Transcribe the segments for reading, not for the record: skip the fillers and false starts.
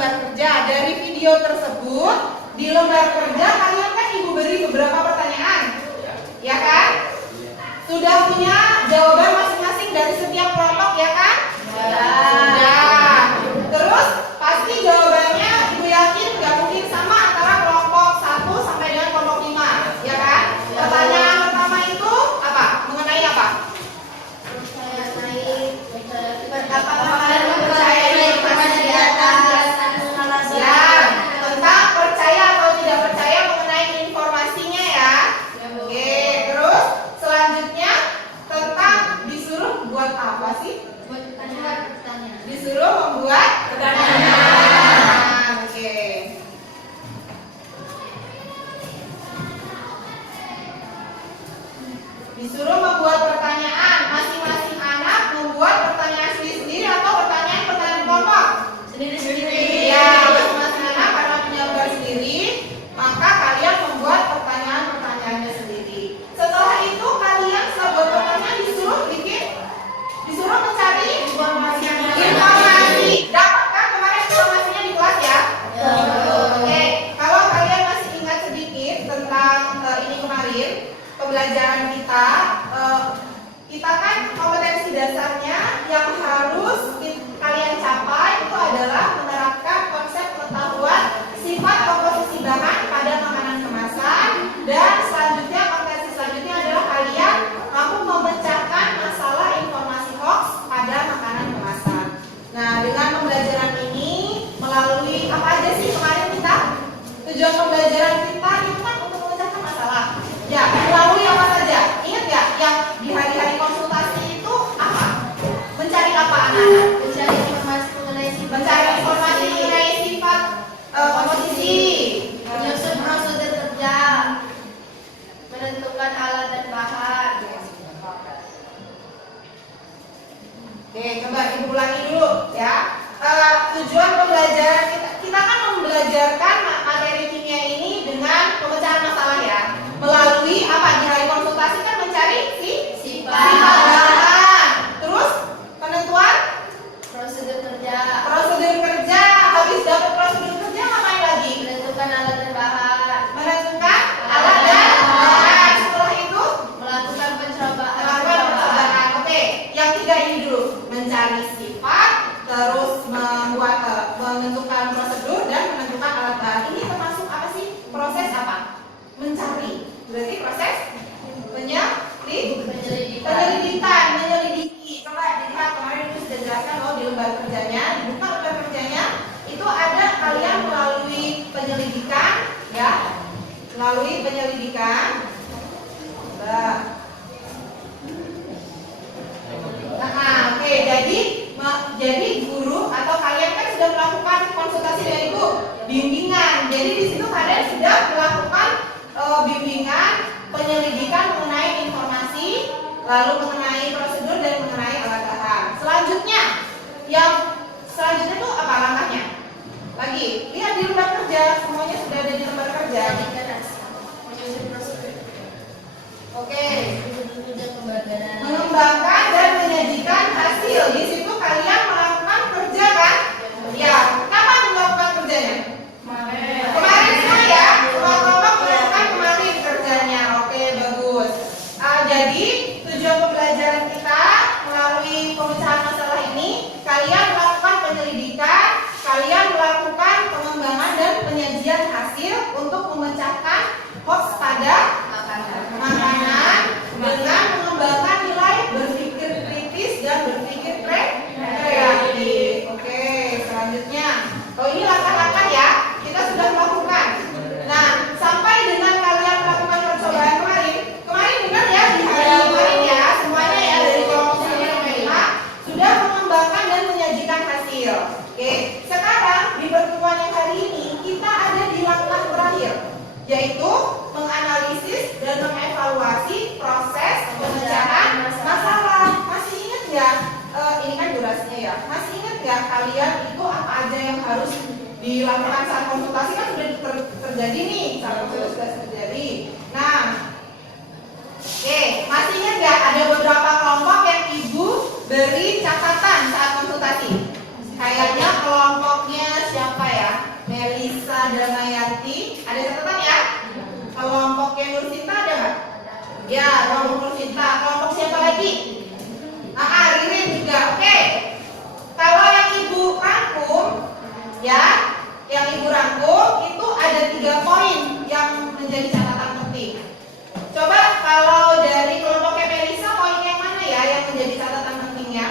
lembar kerja. Dari video tersebut, di lembar kerja kalian kan Ibu beri beberapa pertanyaan, ya kan? Sudah punya jawaban masing-masing dari setiap kelompok, ya kan? Sudah. Terus pasti jawabannya Ibu yakin nggak mungkin sama antara kelompok 1 sampai dengan kelompok 5, ya kan? Pertanyaan pertama itu apa? Mengenai apa? Tentang percaya atau tidak percaya mengenai informasinya ya. Oke, terus selanjutnya tentang disuruh buat apa sih? Disuruh membuat pertanyaan. Oke. Disuruh membuat pertanyaan. Masing-masing anak membuat pertanyaan sendiri-sendiri atau pertanyaan kelompok? Sendiri-sendiri. Ya, masing-masing anak karena punya lembar sendiri, maka kalian membuat pertanyaan-pertanyaannya sendiri. Setelah itu kalian setelah buat pertanyaan disuruh mencari informasi. Dapatkah kemarin informasinya di kelas ya? Oke, kalau kalian masih ingat sedikit tentang ini kemarin pembelajaran kita, kita kan kompetensi dasarnya yang harus kalian capai itu adalah menerapkan konsep pengetahuan sifat komposisi bahan pada makanan kemasan, dan selanjutnya kompetensi selanjutnya adalah kalian mampu memecahkan masalah informasi hoax pada makanan kemasan. Nah, dengan pembelajaran ini melalui apa aja sih kemarin kita? Tujuan pembelajaran kita itu kan untuk memecahkan masalah. Ya, melalui apa saja? Ingat nggak yang di hari-hari konsultasi itu apa? Mencari apa anak-anak? Mencari informasi mengenai sifat komposisi, menyusun prosedur kerja, menentukan alat dan bahan. Oke, coba Ibu ulangi dulu ya. Tujuan pembelajaran kita kan membelajarkan materi kimia ini dengan pemecahan masalah ya. Melalui apa? Di hari konsultasi kan mencari sifat bahan. Terus penentuan Prosedur kerja, habis dapat prosedur kerja ngapain lagi? menentukan alat dan bahan, Menentukan alat dan bahan. Setelah itu melakukan melakukan pencobaan. percobaan. Oke, yang tiga ini dulu, mencari sifat, terus menentukan prosedur dan menentukan alat bahan. Ini termasuk apa sih? Proses apa? Mencari. Berarti proses penyelidikan, menyelidiki. Coba dilihat kemarin itu sudah jelaskan loh di lembar kerjanya, dibuka lembar kerjanya itu ada kalian melalui penyelidikan ya, melalui penyelidikan. Oke, jadi guru atau kalian kan sudah melakukan konsultasi dengan ibu, bimbingan. Jadi di situ kalian sudah melakukan bimbingan, penyelidikan mengenai informasi, lalu mengenai prosedur dan mengenai alat bahan. Selanjutnya itu apa langkahnya? Lagi lihat di lembar kerja, semuanya sudah ada di lembar kerja. Oke. Mengembangkan dan menyajikan hasil. Di situ kalian melakukan kerja kan? Ya. Kapan melakukan kerjanya? Kemarin semua ya. Semua kelompok melakukan kemarin kerjanya. Oke, bagus. Jadi tujuan pembelajaran kita melalui pemecahan masalah ini, kalian melakukan penyelidikan, kalian melakukan pengembangan dan penyajian hasil untuk memecahkan hoax pada makanan dengan mengembangkan nilai berpikir kritis dan berpikir kreatif. Oke, selanjutnya. Oh, ini langkah-langkah ya. Kita sudah melakukan. Nah, sampai dengan kalian melakukan percobaan kemarin benar ya di hari kemarin ya, semuanya ya dari kelompok 1 sampai 5 sudah mengembangkan dan menyajikan hasil. Oke, sekarang di pertemuan yang hari ini kita ada di langkah terakhir, yaitu menganalisis dan mengevaluasi proses pemecahan masalah. Masih ingat nggak? Ini kan durasinya ya. Masih ingat nggak kalian itu apa aja yang harus dilakukan saat konsultasi? Kan sudah terjadi nih, saat konsultasi sudah terjadi. Nah, oke, masih ingat nggak ada beberapa kelompok yang ibu beri catatan saat konsultasi? Kayaknya kelompoknya siapa ya? Melisa Damayanti. Ada catatan ya? Kelompoknya Nursinta ada nggak? Ya, kelompok Nursinta. Kelompok siapa lagi? Ririn juga. Oke. Kalau yang ibu rangkum, ya, yang ibu rangkum itu ada 3 poin yang menjadi catatan penting. Coba kalau dari kelompoknya Melisa, poin yang mana ya yang menjadi catatan pentingnya?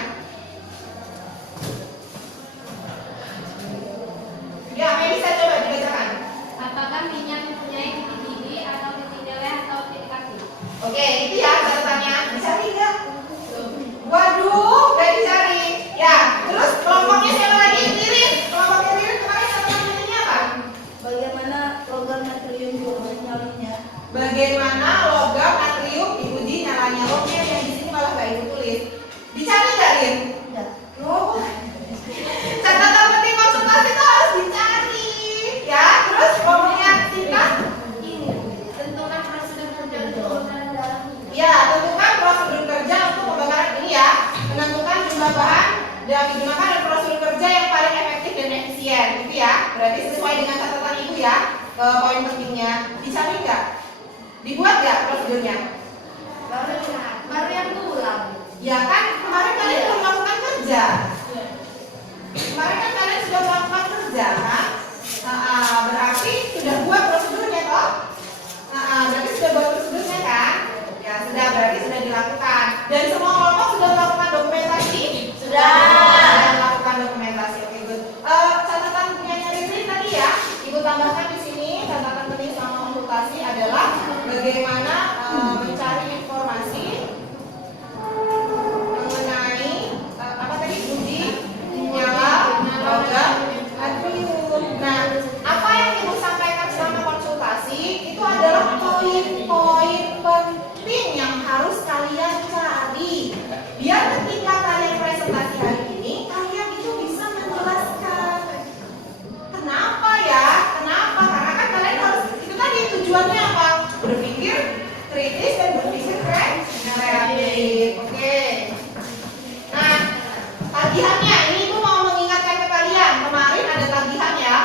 Ya, Melisa coba dibacakan. Apakah minyak mempunyai titik gigi atau titik leleh atau titik kaki? Oke, itu ya catatannya. Dicari nggak? Waduh, nggak dicari. Ya, terus kelompoknya siapa lagi? Ririn. Kelompoknya Ririn kemarin catatan pentingnya apa? Bagaimana logam natrium diuji nyalinya? Bagaimana logam natrium diuji nyalanya? Oke, yang di sini malah nggak ibu tulis. Dicari nggak, Rin? Ya. Oh, catatan penting konsultasi itu harus dicari. Ya, terus kelompoknya Sinta? Ini tentukan prosedur kerja untuk pembakaran darah. Ya, tentukan prosedur kerja untuk pembakaran ini ya. Menentukan jumlah bahan yang digunakan dan prosedur kerja yang paling efektif dan efisien. Gitu ya. Berarti sesuai dengan catatan ibu ya. Poin pentingnya. Dicari nggak? Dibuat nggak prosedurnya? Baru yang ulang. Ya kan kemarin kalian sudah melakukan kerja. Kemarin kan kalian sudah melakukan kerja kan? Berarti sudah buat prosedurnya toh? Berarti sudah buat prosedurnya kan? Ya sudah, berarti sudah dilakukan. Dan semua kelompok sudah melakukan dokumentasi? Sudah. Sudah melakukan dokumentasi. Oke, good. Catatan punyanya Ririn tadi ya, ibu tambahkan di sini catatan penting selama konsultasi adalah bagaimana mencari informasi mengenai apa tadi, uji nyala logam natrium. Nah, apa yang ibu sampaikan selama konsultasi itu adalah poin-poin penting yang harus kalian cari. Biar ketika kalian presentasi hari ini, kalian itu bisa menjelaskan. Kenapa ya? Kenapa? Karena kan kalian harus, itu tadi tujuannya apa? Berpikir kritis dan berpikir kreatif. Oke. Nah, tagihannya ini ibu mau mengingatkan ke kalian. Kemarin ada tagihan ya.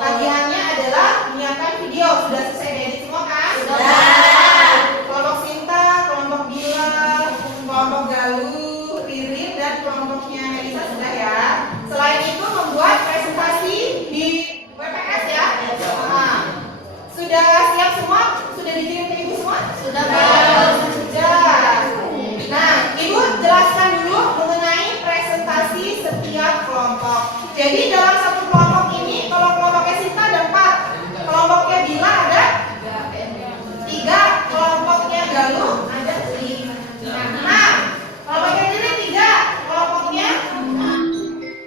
Tagihannya adalah menyiapkan video. Sudah selesai diedit semua kan? Sudah. Kelompok Sinta, kelompok Bilal, kelompok Galuh, Ririn, dan kelompoknya Melisa sudah ya. Selain itu membuat presentasi di WPS ya. Sudah siap semua? Sudah dikirim ke ibu semua? Sudah. Sudah. Nah, ibu jelaskan dulu mengenai presentasi setiap kelompok. Jadi dalam satu kelompok ini, kalau kelompoknya Sinta ada 4, kelompoknya Bila ada 3, kelompoknya Galuh ada 5. Kelompoknya Ririn 3, kelompoknya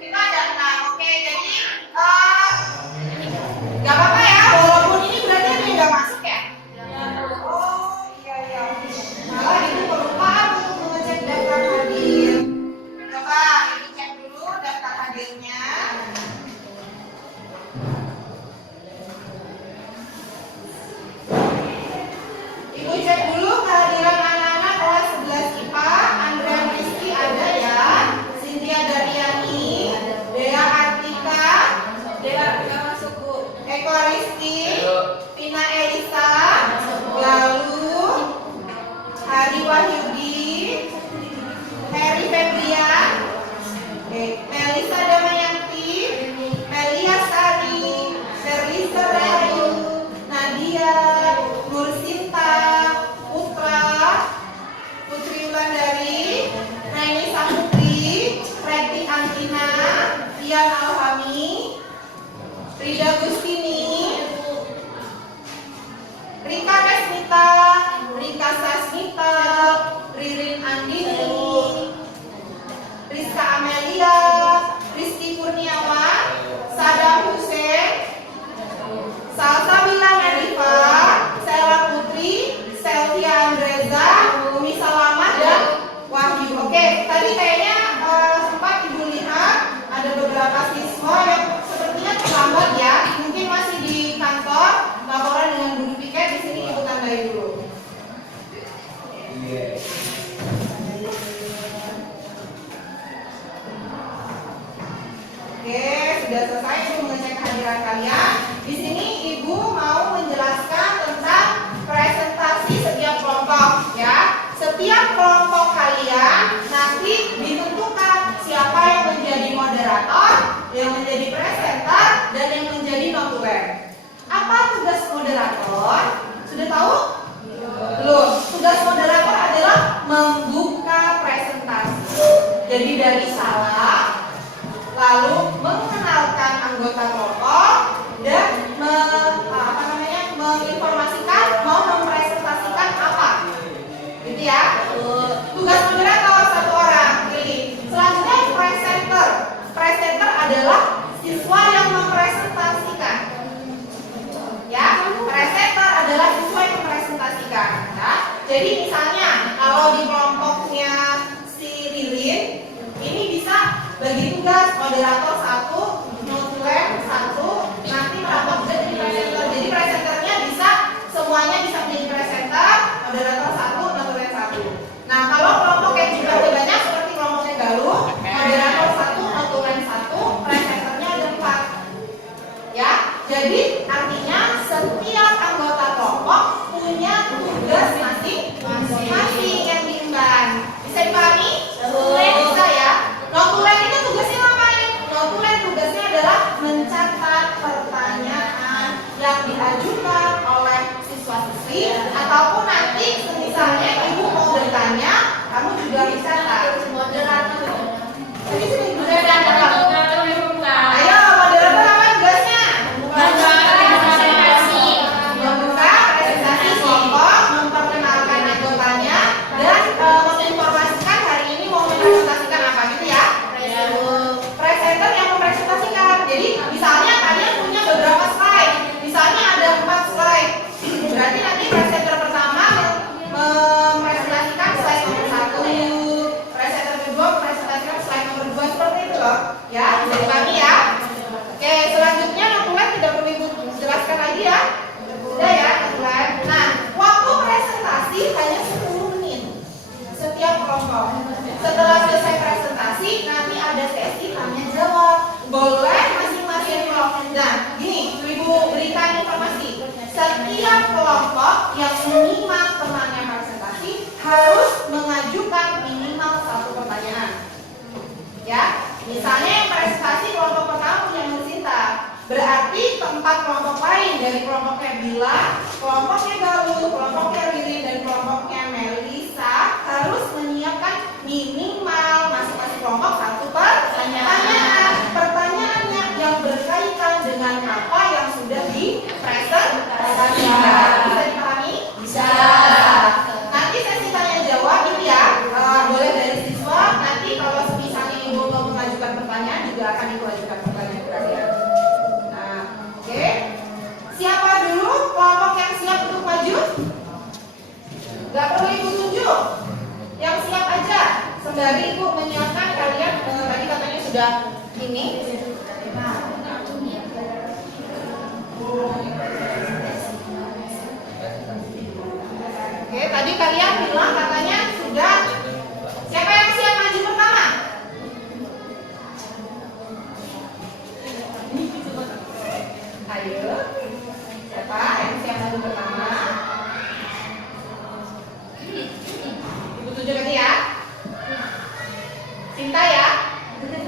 kita ada 6. Oke, jadi nggak apa-apa ya, walaupun ini berarti ada yang nggak masuk ya. Oh iya. Malah itu kelupaan untuk mengecek daftar hadir. Coba ibu cek dulu daftar hadirnya. Ibu cek dulu kehadiran anak-anak kelas 11 IPA. Andrea Rizky ada ya. Cynthia Daryani, Dea Artika, masuk Bu. Eko Rizky, Pina Elisa, Galuh, Hari Wahyudi, Heri Febrian, Melisa Damayanti, Melia Sari, Sherlisa Rahayu, Nadia, Nursinta, Putra, Putri Wulandari, Reni Saputri, Reti Antina, Tian Alhami, Rida Gustini, Rika Resmita, Rika Sasmita, Ririn Andini, Rizka Amelia, Rizky Kurniawan, Sadam Hussein, Salsabila Nadifa, Sela Putri, Selvia Andreza, Umi Salamah, dan Wahyu. Oke, tadi kayaknya sempat ibu lihat ada beberapa siswa yang sepertinya terlambat ya. Mungkin pelajaran kalian. Di sini Ibu mau menjelaskan tentang presentasi setiap kelompok ya. Setiap kelompok kalian nanti ditentukan siapa yang menjadi moderator, yang menjadi presenter, dan yang menjadi notulen. Apa tugas moderator? Sudah tahu? Belum. Tugas moderator adalah membuka presentasi. Jadi dari salah, lalu mengenalkan anggota kelompok dan menginformasikan mau mempresentasikan apa. Gitu ya. Tugas moderator satu orang, pilih. Selanjutnya presenter. Presenter adalah siswa yang mempresentasikan. Ya, presenter adalah siswa yang mempresentasikan. Ya. Jadi misalnya kalau di kelompoknya si Ririn, ini bisa bagi tugas moderator satu, notulen satu, nanti merapat jadi presenter. Jadi presenternya bisa semuanya bisa menjadi presenter, moderator satu, notulen satu. Nah kalau kelompok yang juga banyak seperti kelompoknya Galuh, moderator satu, notulen satu, presenternya ada 4. Ya, jadi artinya setiap anggota kelompok punya tugas masing-masing yang diemban. Bisa dipahami? Bisa ya. Notulen itu tugasnya ngapain? Notulen tugasnya adalah mencatat pertanyaan yang diajukan oleh siswa-siswi ataupun nanti misalnya ibu mau bertanya, kamu juga mencatat. Jadi sini moderator. Ayo moderator apa tugasnya? Membuka presentasi kelompok, memperkenalkan anggotanya dan menginformasikan hari ini mau mempresentasikan apa gitu ya. Presenter yang mempresentasikan. Jadi misalnya kalian punya beberapa slide, misalnya ada 4 slide. Berarti nanti presenter pertama mempresentasikan slide nomor 1, presenter kedua mempresentasikan slide nomor 2, seperti itu loh. Ya, bisa dipahami ya. Oke, selanjutnya notulen tidak perlu ibu jelaskan lagi ya. Sudah ya, notulen. Nah, waktu presentasi hanya 10 menit setiap kelompok. Setelah selesai presentasi, nanti ada sesi tanya jawab. Boleh masing-masing kelompok. Nah, gini, ibu berikan informasi. Setiap kelompok yang menyimak temannya presentasi harus mengajukan minimal 1 pertanyaan. Ya, misalnya yang presentasi kelompok pertama punya Nur Sinta, berarti tempat kelompok lain dari kelompoknya Bila, kelompoknya Galuh, kelompoknya Ririn, dan kelompoknya Melisa harus menyiapkan minimal masing-masing kelompok 1 pertanyaan. Pertanyaannya yang berkaitan dengan apa yang sudah dipresentasikan. Bisa dipahami? Bisa. Nanti sesi tanya jawab itu ya, boleh dari siswa. Nanti kalau misalnya ibu mau mengajukan pertanyaan juga akan ibu ajukan pertanyaan ke kalian. Nah, oke. Siapa dulu kelompok yang siap untuk maju? Gak perlu ibu tunjuk. Yang siap aja. Sembari ibu menyiapkan kalian tadi katanya sudah ini. Oke, tadi kalian bilang katanya sudah. Siapa yang siap maju pertama? Ayo. Siapa yang siap maju pertama? Ibu tunjuk lagi ya. Cinta ya.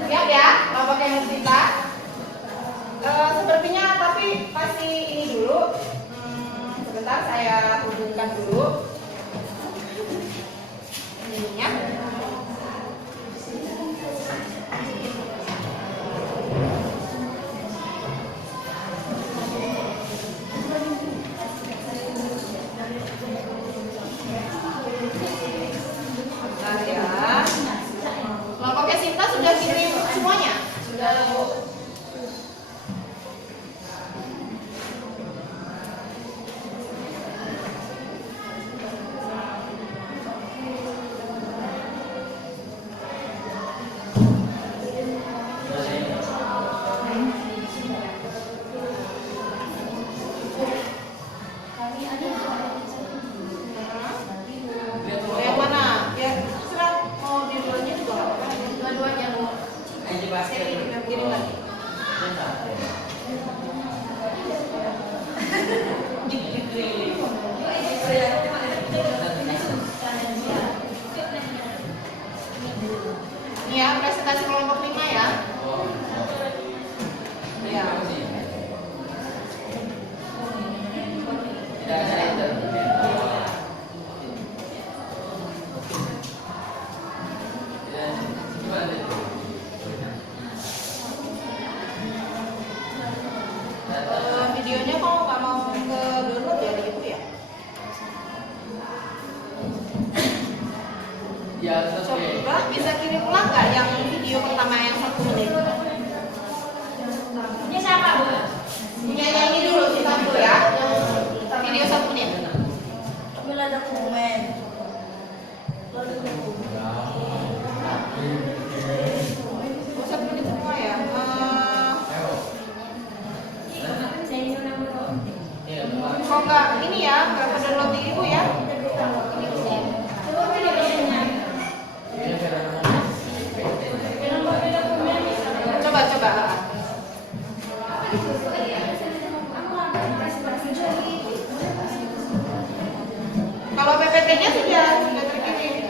Siap ya, kelompok yang Cinta. Sepertinya tapi pasti ini dulu. Sebentar saya hubungkan dulu. Ininya. Nah ya. Kelompoknya Sinta sudah kirim semuanya. Sudah. videonya kok nggak mau ke download ya gitu ya? Ya, terus Coba bisa kirim ulang nggak yang video pertama yang 1 menit? Ini siapa, Bu? Nyanyi dulu kita dulu ya. Video 1 menit. Wala dokumen. Oh, 1 menit semua ya. Kok nggak ini ya? Nggak ke download di ibu ya? Coba. Kalau PPT-nya sudah terkirim.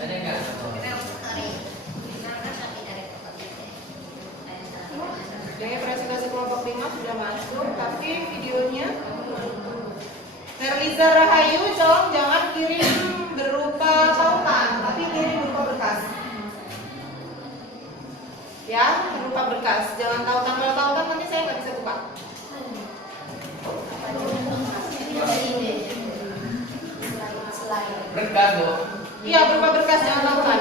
ada nggak? Oke, presentasi kelompok 5 sudah masuk, tapi videonya Herliza Rahayu, tolong jangan kirim berupa tautan, tapi kirim berupa berkas. Ya, berupa berkas. Jangan tautan, kalau tautan nanti saya nggak bisa buka. Berkas Bu. Iya, berupa berkas, jangan tautan.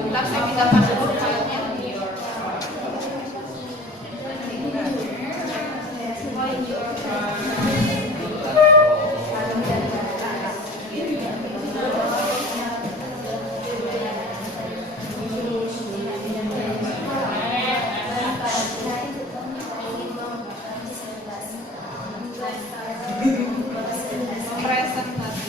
Bentar, saya pindahkan dulu filenya. Presentasi.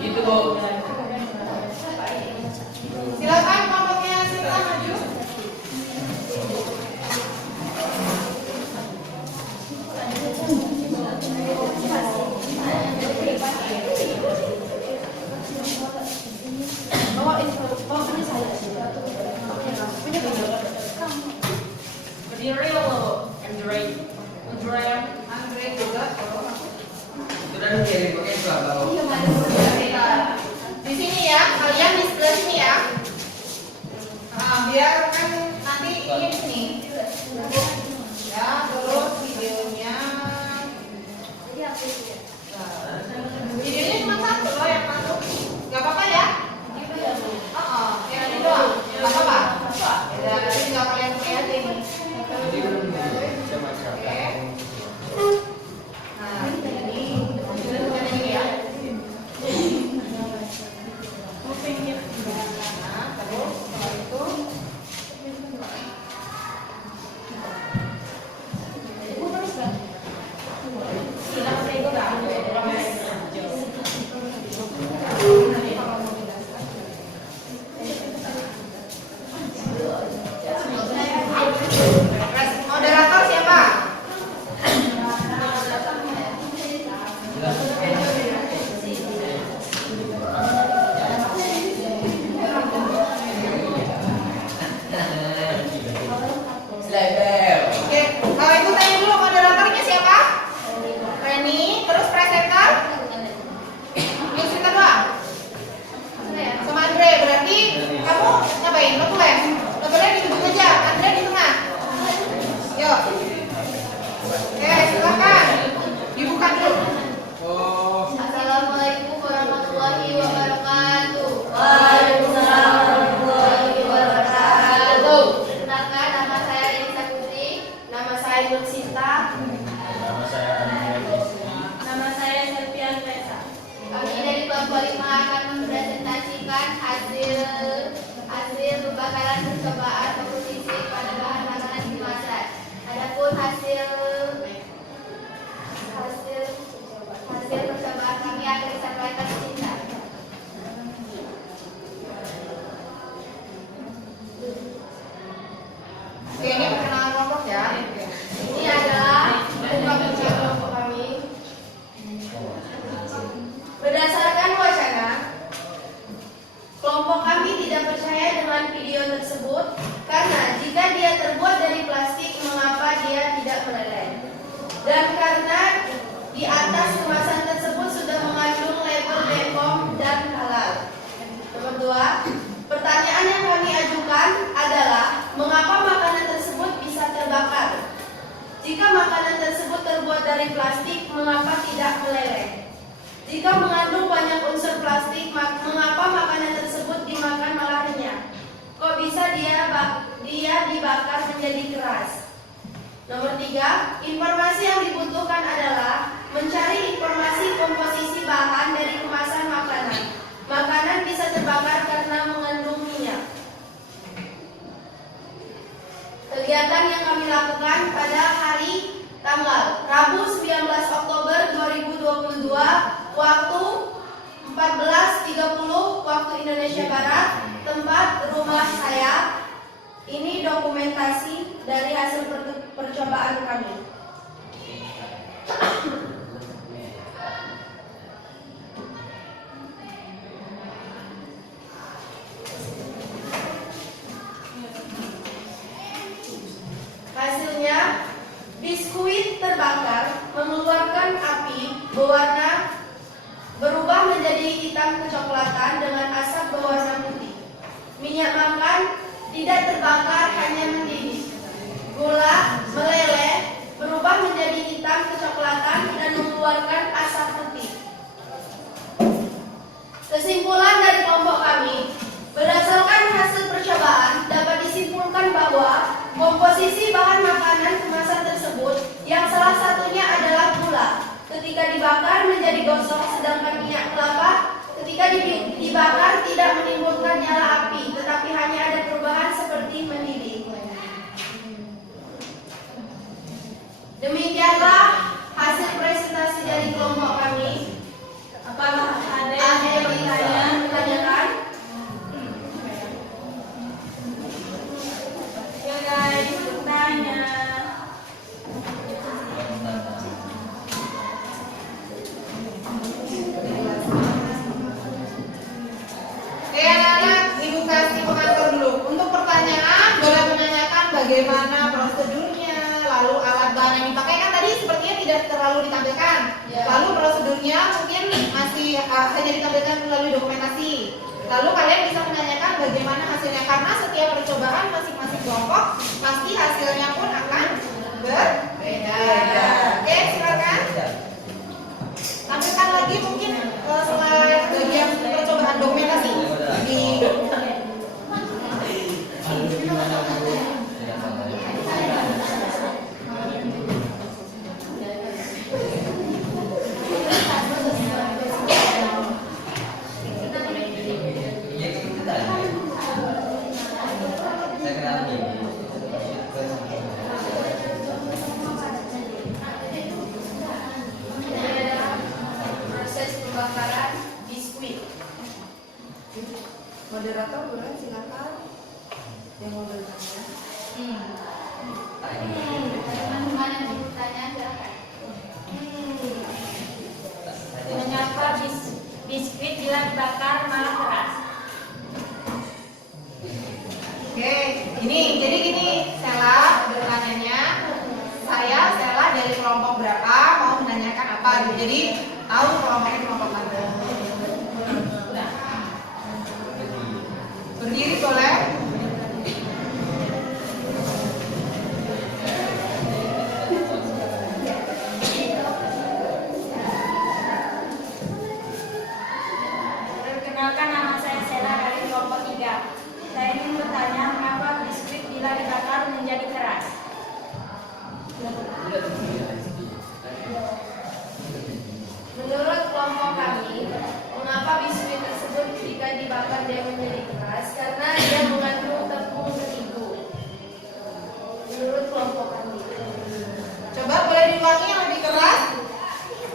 Gitu Bu. Silakan kelompoknya Sinta maju. Berdiri loh, Andre juga. sudah kirim pakai berapa Bu? Di sini ya, kalian di sebelah sini ya. Biar kan nanti ini sini. Ya, terus videonya. Videonya cuma 1 loh yang masuk. Gak apa-apa ya? Yang ini doang. Gak apa-apa. Ya, nanti tinggal kalian pakai aja ini. Jadi belum bisa masyarakat. Nah, ini bukan ini ya. Dan karena di atas kemasan tersebut sudah mengandung label BPOM dan halal. Nomor 2, pertanyaan yang kami ajukan adalah mengapa makanan tersebut bisa terbakar? Jika makanan tersebut terbuat dari plastik, mengapa tidak meleleh? Jika mengandung banyak unsur plastik, mengapa makanan tersebut dimakan malah renyah? Kok bisa dia dibakar menjadi keras? Nomor 3, informasi yang dibutuhkan adalah mencari informasi komposisi bahan dari kemasan makanan. Makanan bisa terbakar karena mengandung minyak. Kegiatan yang kami lakukan pada hari tanggal Rabu 19 Oktober 2022 waktu 14.30 waktu Indonesia Barat, tempat rumah saya. Ini dokumentasi dari hasil percobaan kami. Hasilnya, biskuit terbakar mengeluarkan api berubah menjadi hitam kecoklatan dengan asap berwarna putih. Minyak makan tidak terbakar, hanya mendidih. Gula meleleh berubah menjadi hitam kecoklatan dan mengeluarkan asap putih. Kesimpulan dari kelompok kami, berdasarkan hasil percobaan dapat disimpulkan bahwa komposisi bahan makanan kemasan tersebut yang salah satunya adalah gula ketika dibakar menjadi gosong, sedangkan minyak kelapa ketika dibakar tidak menimbulkan nyala api, tetapi hanya ada perubahan seperti mendidih. Demikianlah hasil presentasi dari kelompok kami. Apakah ada yang ditanyakan? Ya guys, bertanya. Oke anak-anak, ibu kasih pengantar dulu. Untuk pertanyaan boleh menanyakan bagaimana prosedurnya, lalu alat bahan yang dipakai kan tadi sepertinya tidak terlalu ditampilkan. Lalu prosedurnya mungkin masih hanya ditampilkan melalui dokumentasi. Lalu kalian bisa menanyakan bagaimana hasilnya, karena setiap percobaan masing-masing kelompok pasti hasilnya pun akan berbeda. Oke, silakan. Tampilkan lagi mungkin selain bagian percobaan dokumentasi di Proses pembakaran biskuit. Moderator boleh silakan yang mau bertanya. Teman-teman yang mau bertanya silakan. Mengapa biskuit bila dibakar malah keras? Oke, jadi gini, Sela bertanyanya, Sela dari kelompok berapa, mau menanyakan apa gitu. Jadi tahu kelompoknya kelompok mana. Berdiri boleh? Perkenalkan, nama saya Sela dari kelompok 3. Saya ingin bertanya mengapa biskuit bila dibakar menjadi keras? Menurut kelompok kami, mengapa biskuit tersebut ketika dibakar dia menjadi keras? Karena dia mengandung tepung terigu. Menurut kelompok kami. Coba boleh diulangi yang lebih keras.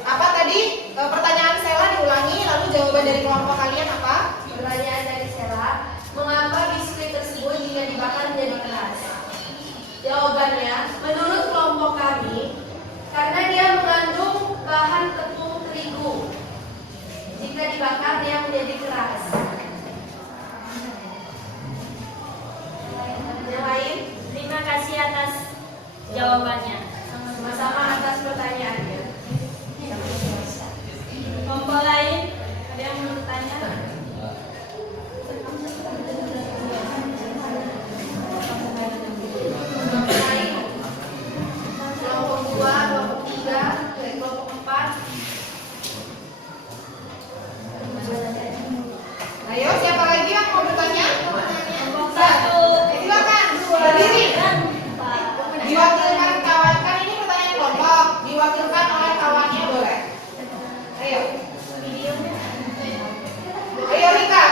Apa tadi pertanyaan Sela diulangi, lalu jawaban dari kelompok kalian apa? Pertanyaan dari Sela, mengapa biskuit tersebut jika dibakar menjadi keras? Jawabannya, menurut kelompok kami, karena dia mengandung bahan tepung terigu. Jika dibakar dia menjadi keras. Yang lain? Terima kasih atas jawabannya. sama-sama atas pertanyaannya. Kelompok lain, ada yang mau bertanya? Kelompok 2, kelompok 3, dan kelompok 4. Ayo, siapa lagi yang mau bertanya? Kelompok 1, Silakan, berdiri. Diwakilkan kawan, kan ini pertanyaan kelompok. Diwakilkan oleh kawannya boleh. Ayo. Ayo Rika,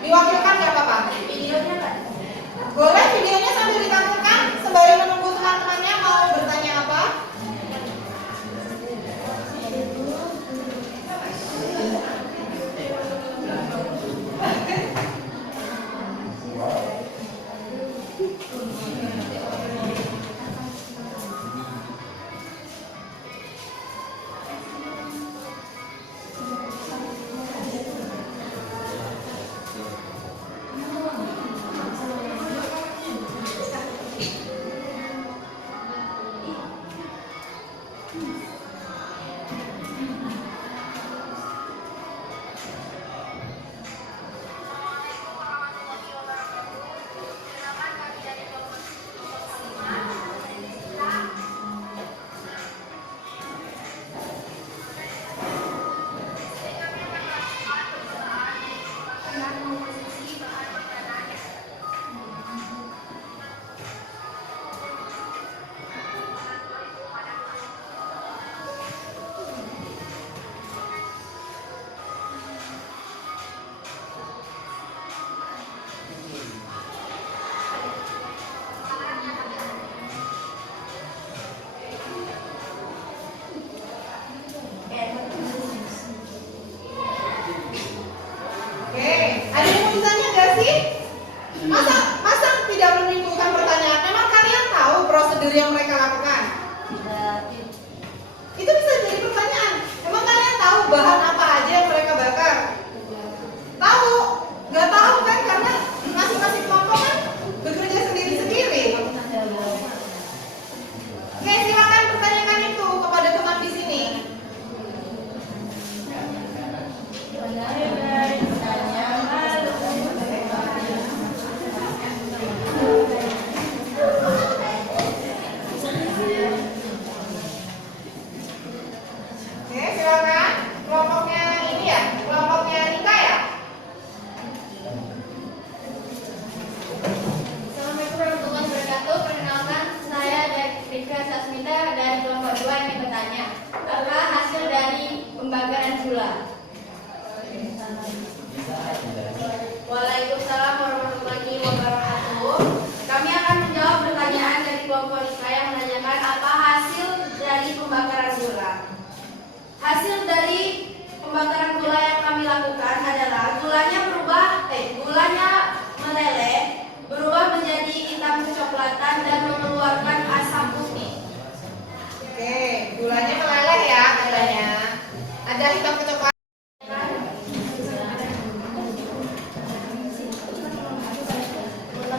diwakilkan gak apa-apa. Videonya kan? Boleh videonya sambil ditampilkan sembari menunggu teman-temannya mau bertanya apa? Oke, ada yang mau ditanya gak sih? Masa tidak menimbulkan pertanyaan? Memang kalian tahu prosedur yang mereka lakukan? Itu bisa jadi pertanyaan. Emang kalian tahu bahan apa aja yang mereka bakar? Tahu? Gak tahu kan? Karena masing-masing kelompok kan bekerja sendiri-sendiri. Oke, silakan pertanyakan itu kepada teman di sini. Oke, silakan. Kelompoknya ini ya, kelompoknya Rika ya. Assalamualaikum warahmatullahi wabarakatuh. Perkenalkan, saya Rika Sasmita dari kelompok 2 yang bertanya, apa hasil dari pembakaran gula? Waalaikumsalam warahmatullahi wabarakatuh. Kami akan menjawab pertanyaan dari kelompok Rika yang menanyakan apa hasil dari pembakaran gula. Hasil dari pembakaran gula yang kami lakukan adalah gulanya meleleh, berubah menjadi hitam kecoklatan dan mengeluarkan asam putih. Oke, gulanya meleleh ya katanya. Ada hitam kecoklatan.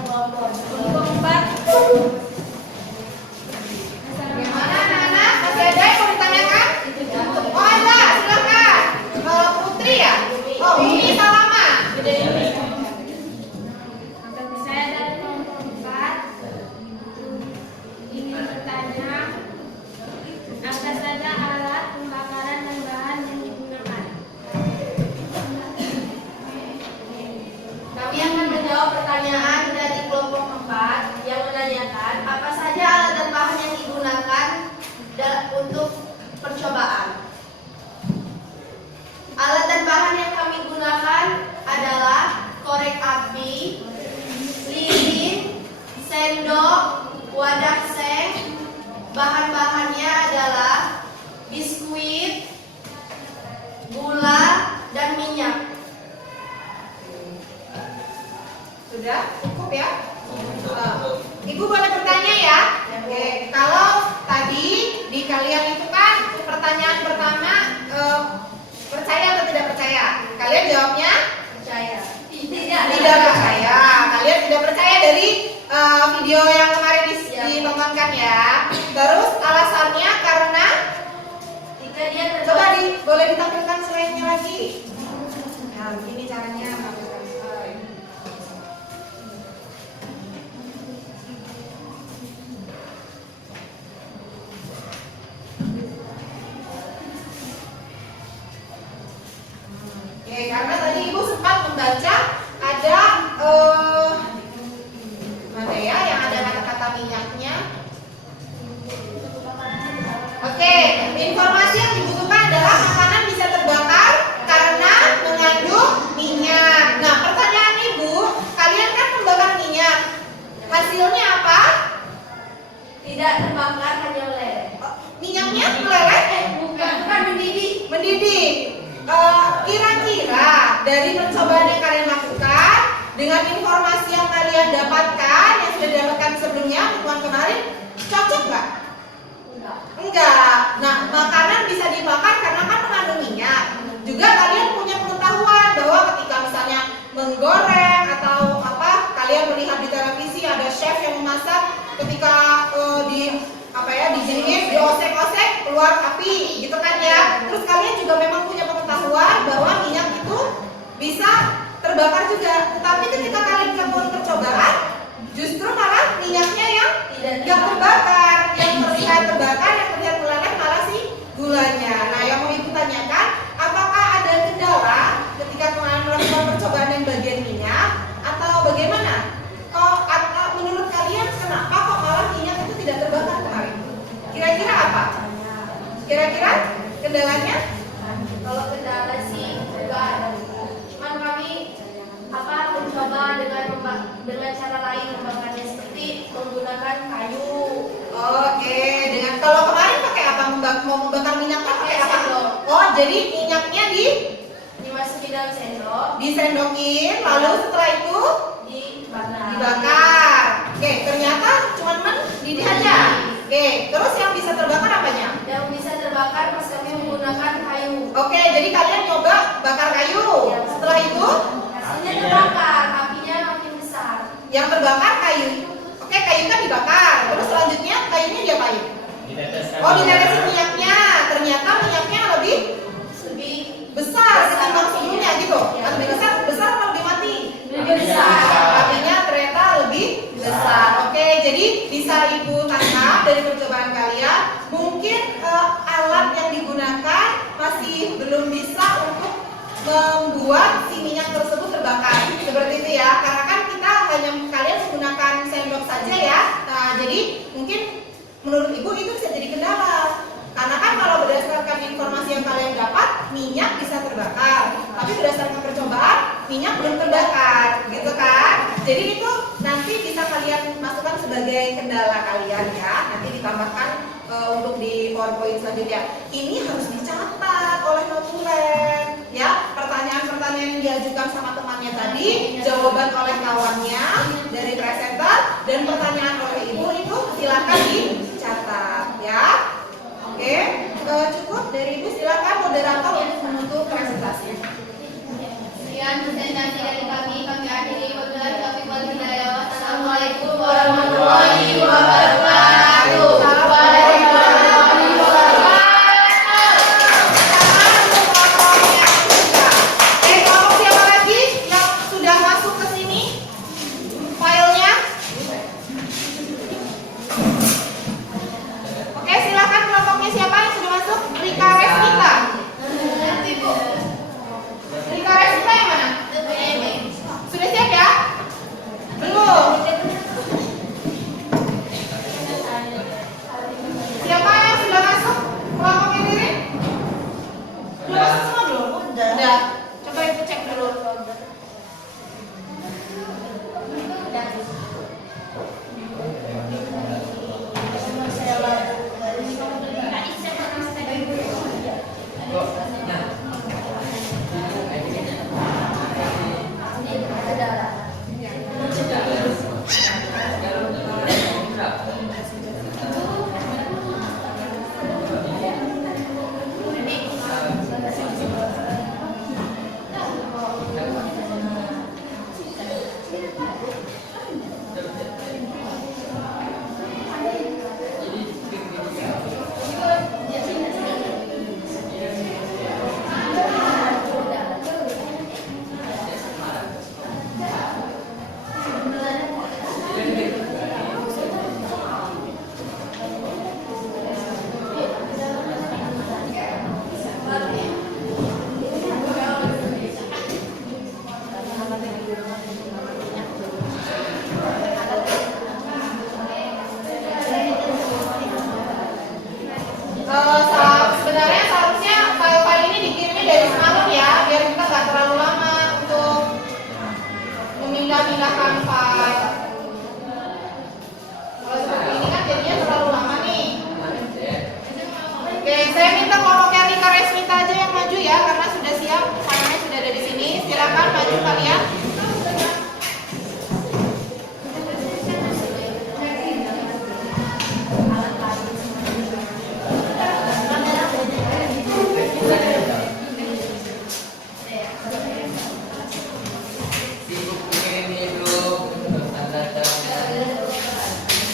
kelompok 4, Bagaimana anak-anak? Masih ada yang mau ditanyakan? Oh ada, silakan. Putri ya? Oh Umi Salama. Saya dari kelompok 4 ingin bertanya, apa saja alat pembakaran dan bahan yang digunakan? Kami akan menjawab pertanyaan dari kelompok 4 yang menanyakan apa saja alat dan bahan yang digunakan untuk percobaan. Alat dan bahan yang kami gunakan adalah korek api, lilin, sendok, wadah seng. Bahan-bahannya adalah biskuit, gula, dan minyak. Sudah cukup ya? Ibu boleh bertanya ya? Oke, kalau tadi di kalian itu kan pertanyaan pertama percaya atau tidak percaya? Kalian jawabnya Percaya? tidak percaya. Kalian tidak percaya dari video yang kemarin ditontonkan ya. Terus alasan alasannya karena Jika dia coba boleh ditampilkan slide-nya lagi. Nah, begini caranya tampilkan slide. Oke, karena tadi Ibu sempat membaca ada mana ya yang ada kata-kata minyaknya. Oke, informasi yang dibutuhkan adalah makanan bisa terbakar karena mengandung minyak. Nah, pertanyaan Ibu, kalian kan membakar minyak. Hasilnya apa? tidak terbakar hanya meleleh. Minyaknya meleleh? Bukan mendidih. Mendidih. Kira-kira dari percobaan yang kalian lakukan dengan informasi yang kalian dapatkan, yang sudah didapatkan sebelumnya mingguan kemarin, cocok nggak? Enggak. Nah, makanan bisa dibakar karena kan mengandung minyak. Juga kalian punya pengetahuan bahwa ketika misalnya menggoreng atau apa, kalian melihat di televisi ada chef yang memasak ketika dijengit, diosek-osek keluar api, gitu kan ya. Terus kalian juga memang punya pengetahuan bahwa minyak itu bisa terbakar juga. Tetapi ketika kalian melakukan percobaan, justru malah minyaknya yang tidak terbakar, yang terlihat terbakar, yang terlihat meleleh malah si gulanya. Nah, yang mau Ibu tanyakan, apakah ada kendala ketika kalian melakukan percobaan yang bagian minyak atau bagaimana? Atau menurut kalian kenapa kok malah minyak itu tidak terbakar kemarin? Kira-kira apa? Kira-kira kendalanya? Kalau kendala sih juga ada. Cuman kami mencoba dengan cara lain membakarnya seperti menggunakan kayu. Oke, dengan kalau kemarin pakai apa? Mau membakar minyaknya pakai apa? Sendok. Oh, jadi minyaknya Dimasukin dalam sendok, disendokin, lalu setelah itu dibakar. Oke, ternyata cuma mendidih aja. Oke, terus yang bisa terbakar apanya? yang bisa terbakar pas kami menggunakan kayu. Oke, jadi kalian coba bakar kayu. Setelah itu Hasilnya terbakar, apinya makin besar. yang terbakar kayu. Oke, kayu kan dibakar. Terus selanjutnya kayunya diapain? Oh, ditetesin minyaknya. Ternyata minyaknya lebih besar ketimbang sebelumnya gitu. Lebih besar atau lebih mati? Lebih besar. Apinya ternyata lebih besar. Oke, jadi bisa Ibu tangkap dari percobaan kalian, mungkin alat yang digunakan masih belum bisa untuk membuat si minyak tersebut terbakar. Seperti itu ya. Karena kan kita hanya kalian menggunakan sendok saja ya. Nah, jadi mungkin menurut Ibu itu bisa jadi kendala. Karena kan kalau berdasarkan informasi yang kalian dapat, minyak bisa terbakar. Tapi berdasarkan percobaan, minyak belum terbakar, gitu kan? Jadi itu nanti bisa kalian masukkan sebagai kendala kalian ya. Nanti ditambahkan untuk di PowerPoint selanjutnya. Ini harus dicatat oleh notulen, ya. Pertanyaan-pertanyaan yang diajukan sama temannya tadi, jawaban oleh kawannya dari presenter, dan pertanyaan oleh Ibu itu silakan dicatat, ya. Oke, cukup dari Ibu, silakan moderator untuk menutup presentasinya. Sekian presentasi dari kami akhiri. Wabillahi taufiq wal hidayah. Wassalamualaikum warahmatullahi wabarakatuh. Kelompok siapa lagi yang sudah masuk ke sini?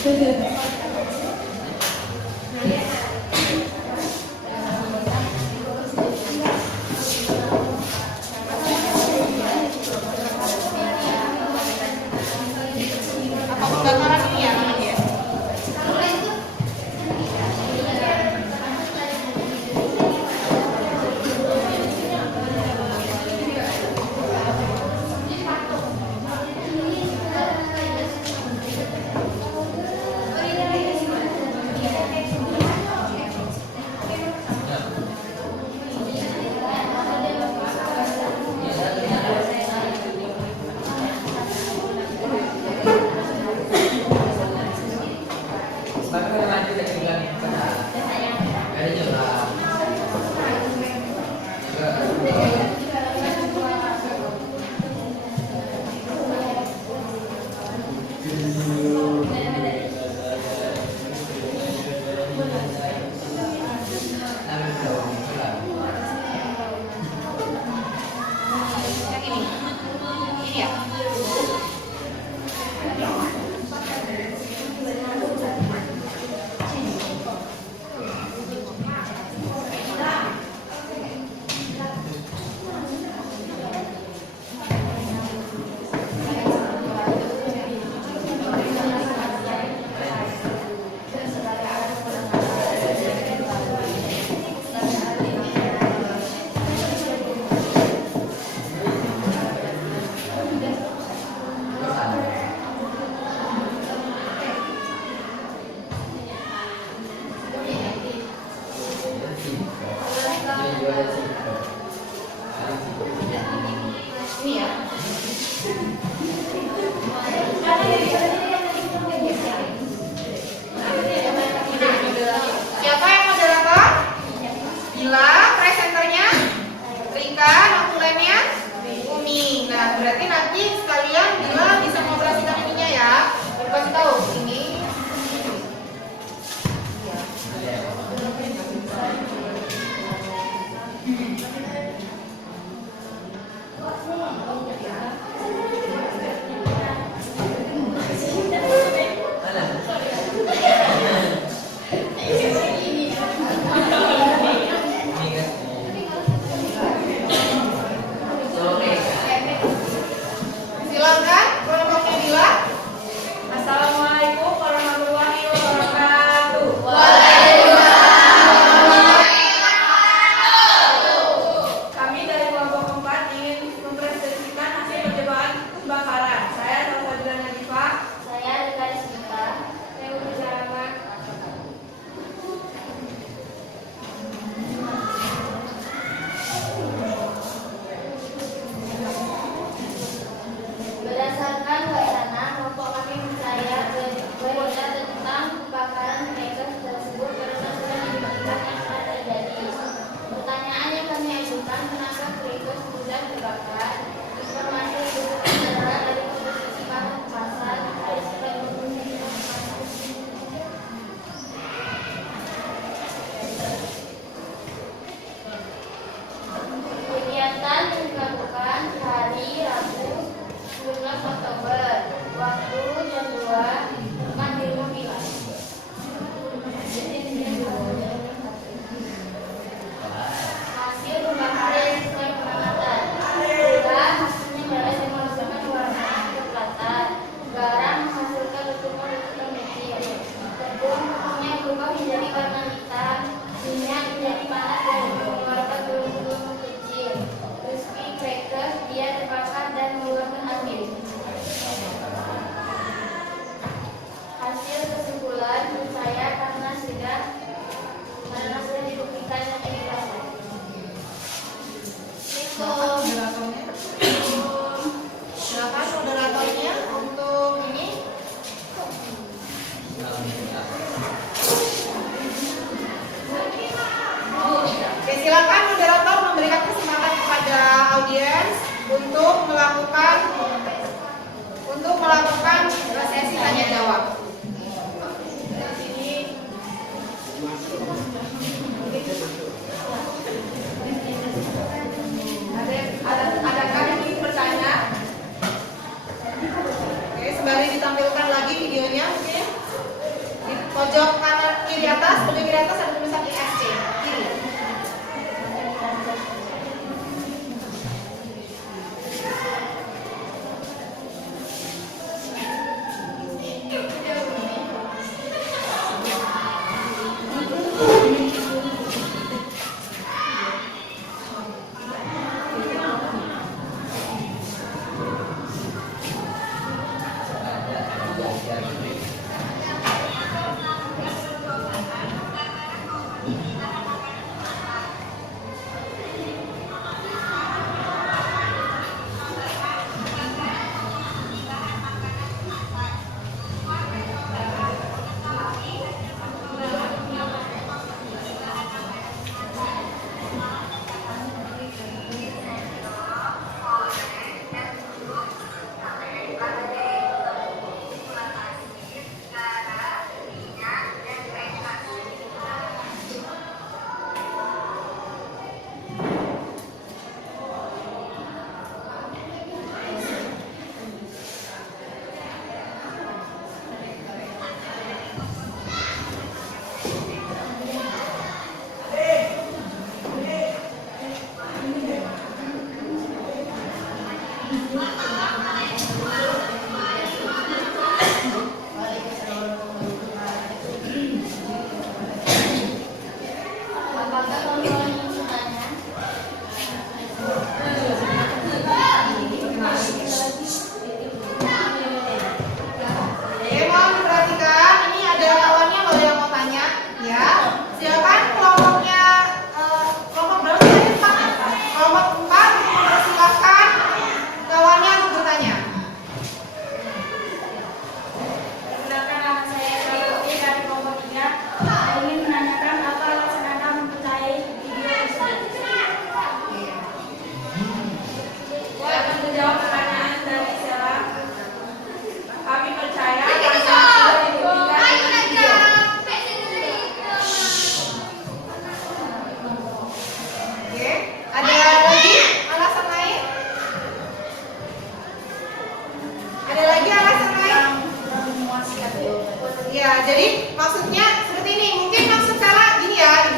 Apa pembakaran ini ya namanya? Bakit naman natin nagbilang ka na? Kaya nyo lang. Yang ini. Ini ya. pojok kanan kiri atas, pojok kiri atas ada tulisan ISC. Kiri. Apakah kawan-kawan ingin bertanya? Oke, mohon diperhatikan. Ini ada kawannya loh yang mau tanya, ya. Silakan kelompoknya, kelompok berapa sih? Kelompok 4, silakan kawannya untuk bertanya. Perkenalkan, nama saya Putri dari kelompok 3. Saya ingin menanyakan apa alasan Anda mempercayai video tersebut. Saya akan menjawab pertanyaan dari Sela. Kami percaya karena sudah dibuktikan dengan video. Oke, ada lagi alasan lain? Ada lagi alasan lain? Ya, jadi maksudnya seperti ini. Mungkin maksud Sela gini ya,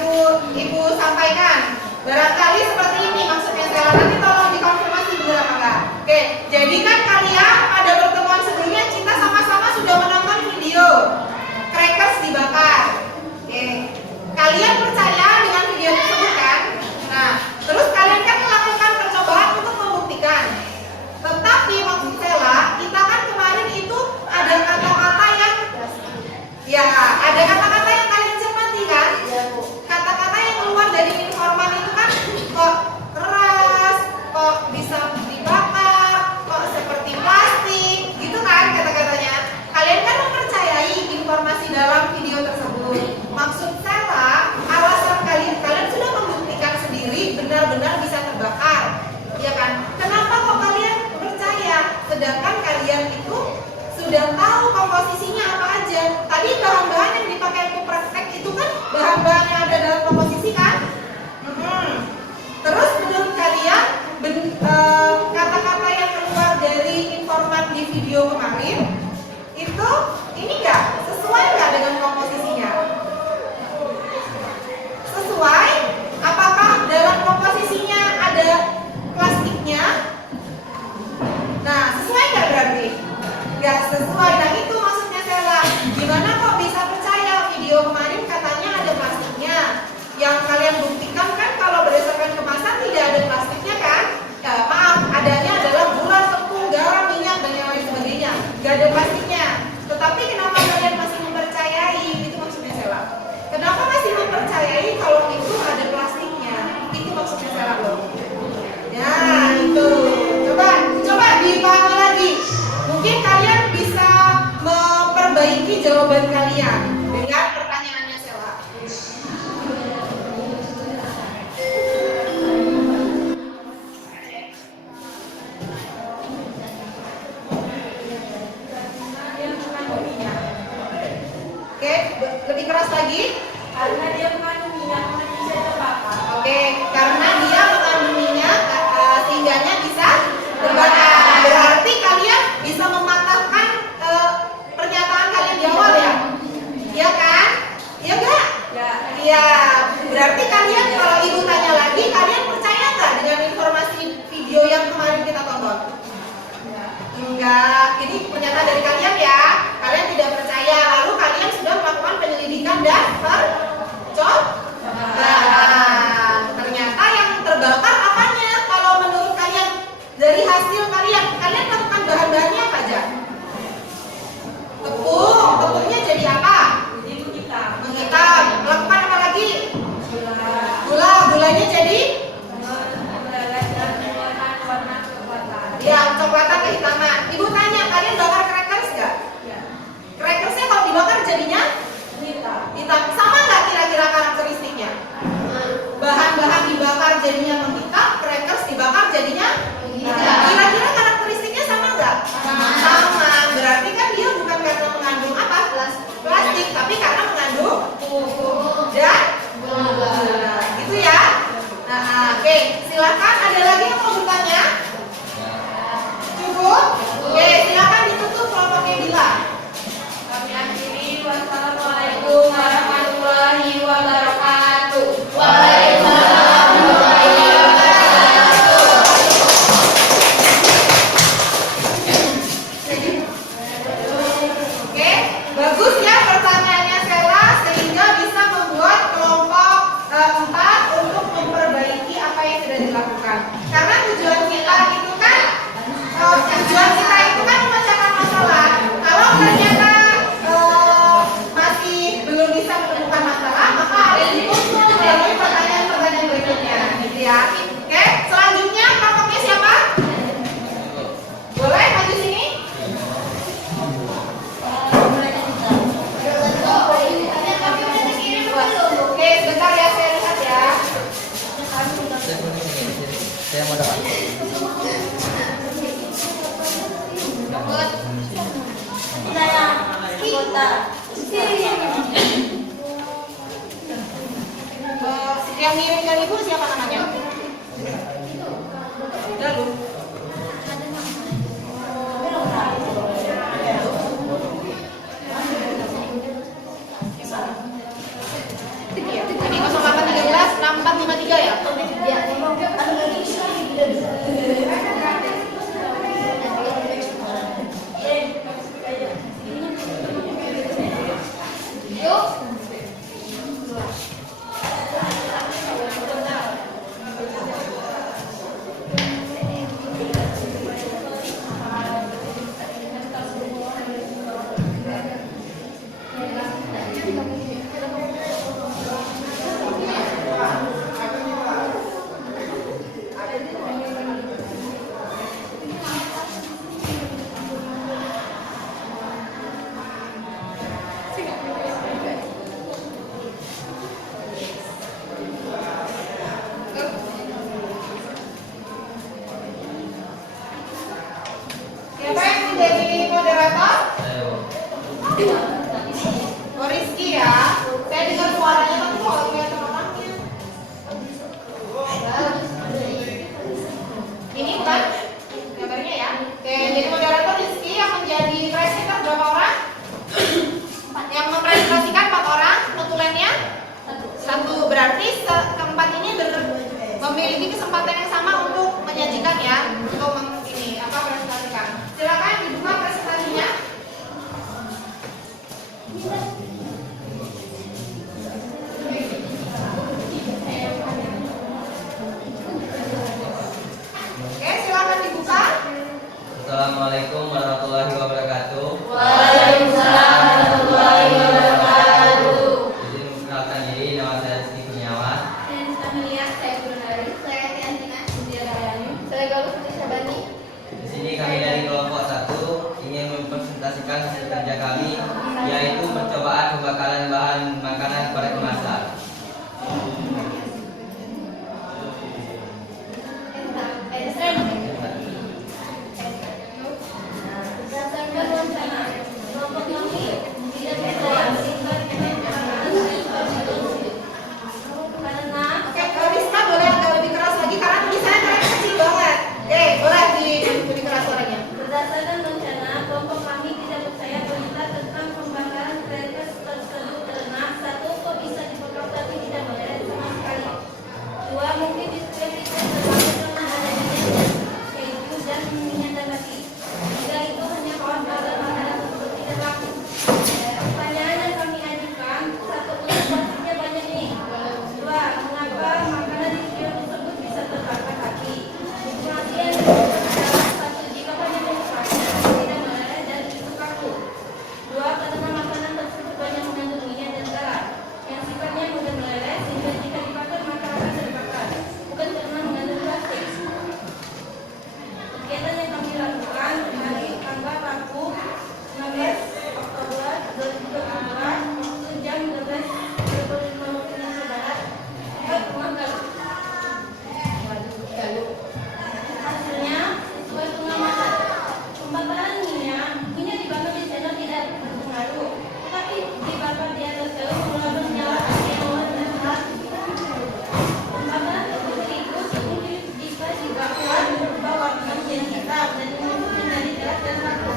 ibu sampaikan. Barangkali seperti ini maksudnya Sela. Nanti tolong dikonfirmasi benar apa enggak. Oke, jadi kan kalian pada pertemuan sebelumnya kita sama-sama sudah menonton video crackers dibakar. Oke, kalian percaya dengan video tersebut kan? Nah, terus kalian kan melakukan percobaan untuk membuktikan. Tetapi maksud Sela, kita kan kemarin itu ada kata-kata yang ada kata-kata yang kalian cermati kan? Kata-kata yang keluar dari informan itu kan kok keras, kok bisa dibakar, kok seperti plastik, gitu kan kata-katanya. Kalian kan mempercayai informasi dalam video tersebut. Maksud Sela, alasan kalian sudah membuktikan sendiri benar-benar bisa terbakar, ya kan? Kenapa kok kalian percaya? Sedangkan kalian itu sudah tahu komposisinya apa aja. Tadi bahan-bahan yang dipakai untuk praktek itu kan bahan-bahan yang ada dalam komposisi kan? Terus menurut kalian kata-kata yang keluar dari informan di video kemarin itu ini enggak sesuai nggak dengan komposisinya? Sesuai? Apakah dalam komposisinya ada plastiknya? Nah, sesuai nggak berarti? Nggak sesuai. Nah, itu maksudnya Sela. Gimana kok bisa percaya video kemarin katanya ada plastiknya? Yang kalian buktikan kan kalau berdasarkan kemasan tidak ada plastiknya kan? Ya, maaf, adanya adalah gula, tepung, garam, minyak, dan yang lain sebagainya. Nggak ada plastiknya. Tetapi kenapa kalian masih mempercayai? Itu maksudnya Sela. Kenapa masih mempercayai kalau itu ada plastiknya? Itu maksudnya Sela loh. Ya, itu. Coba dipahami lagi. Mungkin kalian bisa memperbaiki jawaban kalian dengan pertanyaannya Sela. Dia mengandung minyak. Oke, lebih keras lagi. Karena dia mengandung minyak, maka bisa terbakar. Oke, karena dia mengandung minyak sehingganya bisa terbakar. Berarti kalian bisa mematahkan pernyataan kalian di awal ya? Iya kan? Ya, berarti kalian kalau ibu tanya lagi, kalian percaya nggak dengan informasi video yang kemarin kita tonton? Enggak. Ini pernyataan dari kalian ya. Kalian tidak percaya. Lalu kalian sudah melakukan penyelidikan dan percobaan. Ternyata yang terbakar apanya? Kalau menurut kalian dari hasil kalian lakukan bahan-bahannya apa aja? Tepung. Tepungnya jadi apa? Menghitam. Melakukan apa lagi? Gulanya jadi? Ya, coklatan kehitaman. Ibu tanya, kalian bakar crackers nggak? Crackersnya kalau dibakar jadinya? Hitam. Sama nggak kira-kira karakteristiknya? Bahan-bahan dibakar jadinya menghitam, crackers dibakar jadinya? Kira-kira karakteristiknya sama nggak? Sama. Berarti kan dia bukan karena mengandung apa? Plastik, tapi karena mengandung dan gula. Gitu ya. Nah, oke. Silakan, ada lagi yang mau bertanya? Cukup? Oke, silakan ditutup kelompoknya Bila. Kami akhiri. Wassalamualaikum warahmatullahi wabarakatuh. Waalaikumsalam warahmatullahi wabarakatuh. Oke, bagus ya pertanyaannya Sela, sehingga bisa membuat kelompok 4 untuk memperbaiki apa yang sudah dilakukan. Karena tujuan kita itu kan memecahkan masalah. Kalau ternyata masih belum bisa menemukan masalah, maka harus dituntut melalui pertanyaan-pertanyaan berikutnya, gitu ya. Oke, selanjutnya kelompoknya siapa? Boleh maju sini? Oke, sebentar ya, saya lihat ya. Saya mau dapat. Yang ngirimkan ibu siapa namanya? Lalu. Iya, ini 0813 6453 ya? Siapa yang menjadi moderator? Oh, Rizky ya. Saya dengar suaranya tapi kok nggak kelihatan orangnya. Ini bukan gambarnya ya. Oke, jadi moderator Rizky yang menjadi presenter berapa orang? Yang mempresentasikan 4 orang, notulennya 1. Berarti keempat ini memiliki kesempatan yang sama untuk menyajikan ya, untuk presentasikan. Silakan dibuka presentasinya. Oke, silakan dibuka. Assalamualaikum warahmatullahi wabarakatuh. Waalaikumsalam warahmatullahi wabarakatuh. Izin memperkenalkan diri, nama saya Rizky Kurniawan. Di sini kami dari kelompok 1 ingin mempresentasikan hasil kerja kami, yaitu percobaan pembakaran bahan makanan pada kemasan. Oke, Rizka boleh agak lebih keras lagi karena tulisannya kalian kecil banget. Boleh lebih keras suaranya. Berdasarkan rencana, kelompok kami tidak percaya berita tentang pembakaran crackers tersebut karena 1. Kok bisa laku. Pertanyaan yang kami ajukan, satu, untuk plastiknya banyak nih. Dua, mengapa makanan di video tersebut bisa terbakar api? Informasi yang adalah satu, jika banyak plastik tidak meleleh dan itu kaku. Dua, karena makanan tersebut banyak mengandung minyak dan garam yang sifatnya mudah meleleh sehingga jika dibakar maka akan terbakar, bukan karena mengandung plastik. Kegiatan yang kami lakukan hari tanggal Rabu 16 Oktober 2022 waktu jam 12.45 waktu Indonesia Barat tempat rumah Galuh. Hasilnya sesuai pengamatan pembakaran minyak dibakar di sana tidak berpengaruh, tetapi dibakar di atas galuh mengeluarkan nyala api yang menyala. Pembakaran tepung terigu jika dibakar berubah warna menjadi hitam dan menjadi gelap dan kaku.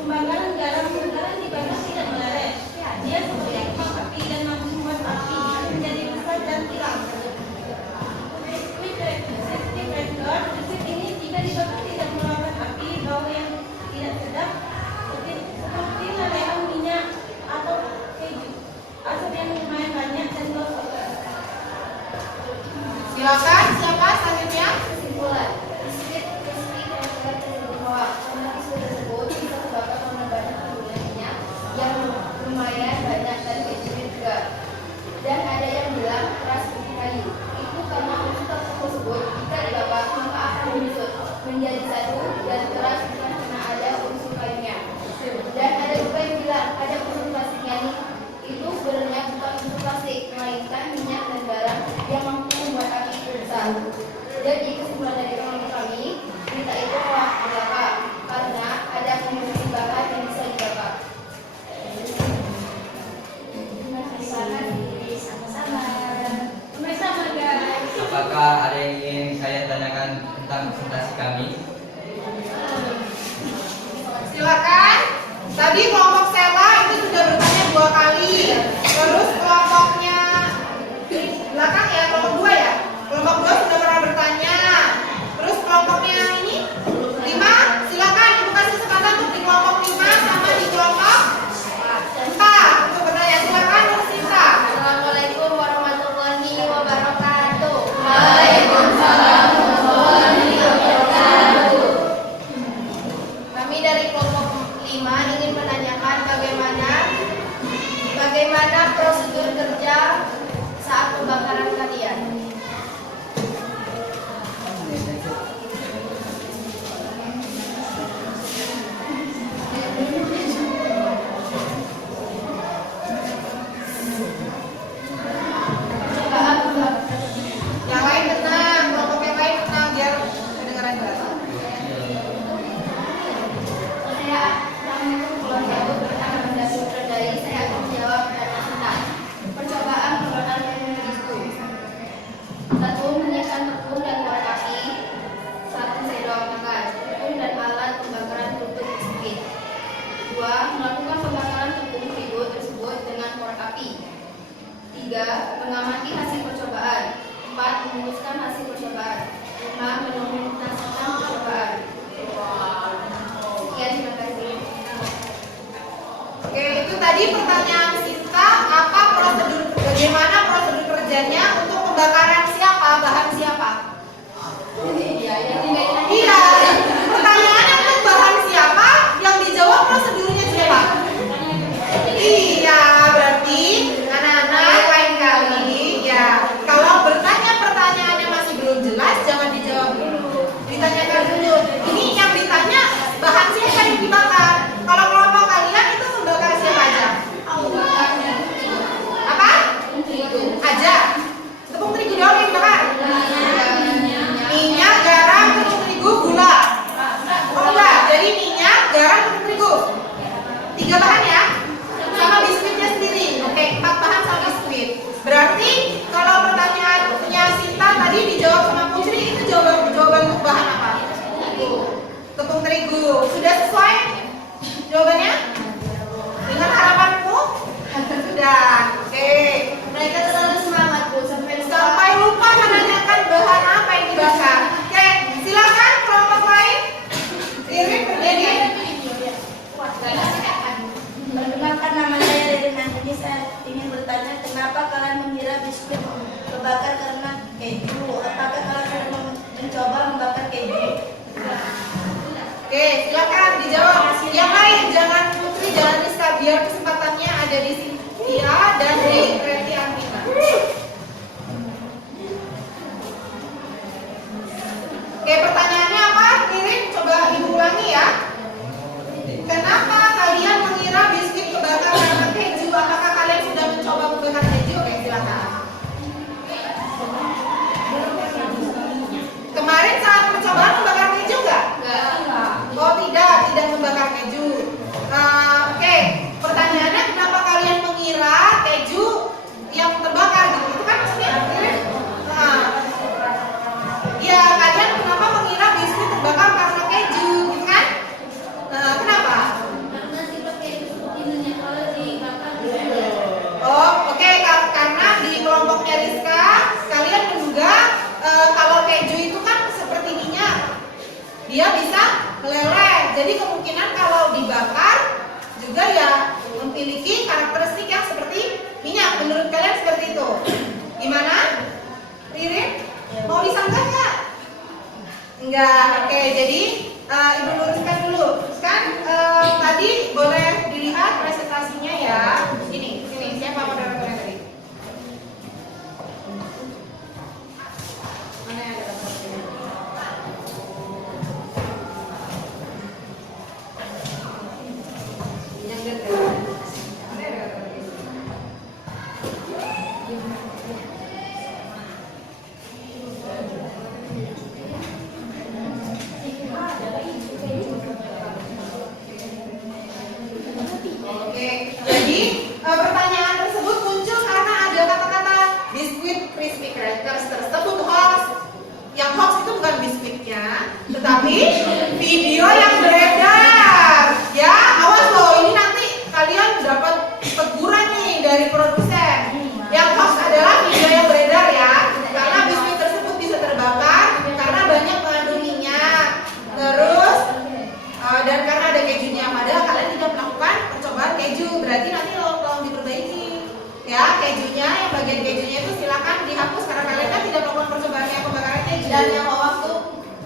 Pembakaran garam dibakar tidak meleleh. Dia seperti kembang api dan mampu membuat api menjadi besar dan hilang. Safety breaker ini jika dibakar tidak mengeluarkan api bau yang tidak sedap seperti lelehan minyak atau keju. Asap yang lumayan banyak dan gosok. Silakan, siapa selanjutnya? Kesimpulan, biskuit breaker tersebut bahwa biskuit tersebut bisa terbakar karena banyak kandungan minyak yang lumayan banyak dan kejunya juga. Dan ada yang bilang keras seperti kayu. Itu karena unsur tersebut jika dibakar maka akan menyusut menjadi satu dan keras bukan karena ada unsur kayunya. Dan ada juga yang bilang ada unsur plastiknya nih. Itu sebenarnya bukan unsur plastik, melainkan minyak dan garam yang mampu membuat api besar. Jadi kesimpulan dari kami, berita itu hoax belaka karena ada komoditi bakar yang bisa dibakar. Sama-sama guys. Apakah ada yang ingin saya tanyakan tentang presentasi kami? Silakan. Tadi kelompok Sela itu sudah bertanya 2 kali. Terus kelompoknya di belakang ya, kelompok 2 ya. Kelompok 2 sudah pernah bertanya. Terus kelompoknya ini 5, silakan ibu kasih kesempatan untuk di kelompok 5 sama di kelompok 4 untuk bertanya. Silakan Nur Sinta. Assalamualaikum warahmatullahi wabarakatuh. Waalaikumsalam warahmatullahi wabarakatuh. Kami dari kelompok 5 ingin menanyakan bagaimana prosedur kerja saat pembakaran kalian. Yang lain tenang, kelompok yang lain tenang biar kedengaran jelas. Saya Pulau Jawa bernama Bunda Sutradari. Saya akan menjawab pertanyaan Anda. Percobaan pembakaran itu 1. Menyiapkan tepung dan korek api 1 sendok makan. Tepung dan alat pembakaran tutup biskuit. 2. Melakukan pembakaran tepung terigu tersebut dengan korek api. 3. Mengamati hasil percobaan. 4. Memutuskan hasil percobaan. 5. Mendokumentasikan percobaan. Sekian, terima kasih. Oke, itu tadi pertanyaan Sinta, bagaimana prosedur kerjanya untuk pembakaran siapa, bahan siapa? Iya, pertanyaannya untuk bahan siapa, yang dijawab prosedurnya siapa? Iya, berarti anak-anak lain kali ya, kalau bertanya pertanyaannya masih belum jelas, jangan dijawab dulu, ditanyakan dulu. Ini yang ditanya bahan siapa yang dibakar. Kalau kelompok kalian itu membakar siapa aja? Apa? Aja. Tepung terigu doang yang dibakar. Minyak, garam, tepung terigu, gula. Oh enggak, jadi minyak, garam, tepung terigu. 3 bahan ya. Sama biskuitnya sendiri. Oke, 4 bahan sama biskuit. Berarti kalau pertanyaan punya Sinta tadi dijawab sama Putri, itu jawaban untuk bahan apa? Tepung terigu. Sudah sesuai jawabannya? Dengan harapanmu? Sudah. Oke. Mereka terlalu semangat Bu Sampai lupa menanyakan bahan apa yang dibakar. Oke, silakan kelompok lain. Irin berdiri. terbakar karena keju. Apakah kalian sudah mencoba membakar keju? Oke, silakan dijawab. Yang lain jangan Putri, jangan Rizka, biar kesempatannya ada di Cynthia dan di Reti Amina. Oke, pertanyaannya apa? Kirim, coba ibu ulangi ya. Kenapa kalian mengira biskuit kebakar karena keju? Apakah kalian sudah mencoba membakar keju? Oke, silakan. Kemarin saat percobaan membakar keju nggak? Oh tidak membakar keju. Oke, pertanyaannya kenapa kalian mengira keju yang terbakar gitu? Itu kan maksudnya kirim. Ya, kalian kenapa mengira biskuit terbakar karena keju, gitu kan? Kenapa? Karena sirop keju seperti kalau dibakar. Oh, oke, karena di kelompoknya Rizka, kalian menduga kalau keju itu kan seperti minyak, dia bisa meleleh. Jadi kemungkinan kalau dibakar juga ya memiliki karakteristik yang seperti minyak. Menurut kalian seperti itu? Gimana? Ririn? Mau disanggah nggak? Enggak. Oke, jadi Ibu luruskan dulu. Kan tadi boleh dilihat presentasinya ya. Sini, siapa moderatornya tadi? Mana yang ada gambarnya? Yang gede. Mana yang ada gambarnya? Oke, jadi pertanyaan tersebut muncul karena ada kata-kata biskuit crispy crackers tersebut hoax. Yang hoax itu bukan biskuitnya, tetapi video yang beredar. Ya, awas loh, ini nanti kalian dapat teguran nih dari produsen. Yang hoax adalah video yang beredar ya, karena biskuit tersebut bisa terbakar karena banyak mengandung minyak. Terus dan karena ada kejunya, padahal kalian tidak melakukan percobaan keju, berarti nanti tolong diperbaiki ya kejunya, yang bagian kejunya itu silakan dihapus karena kalian kan tidak melakukan percobaan yang pembakaran keju. Dan yang hoax tuh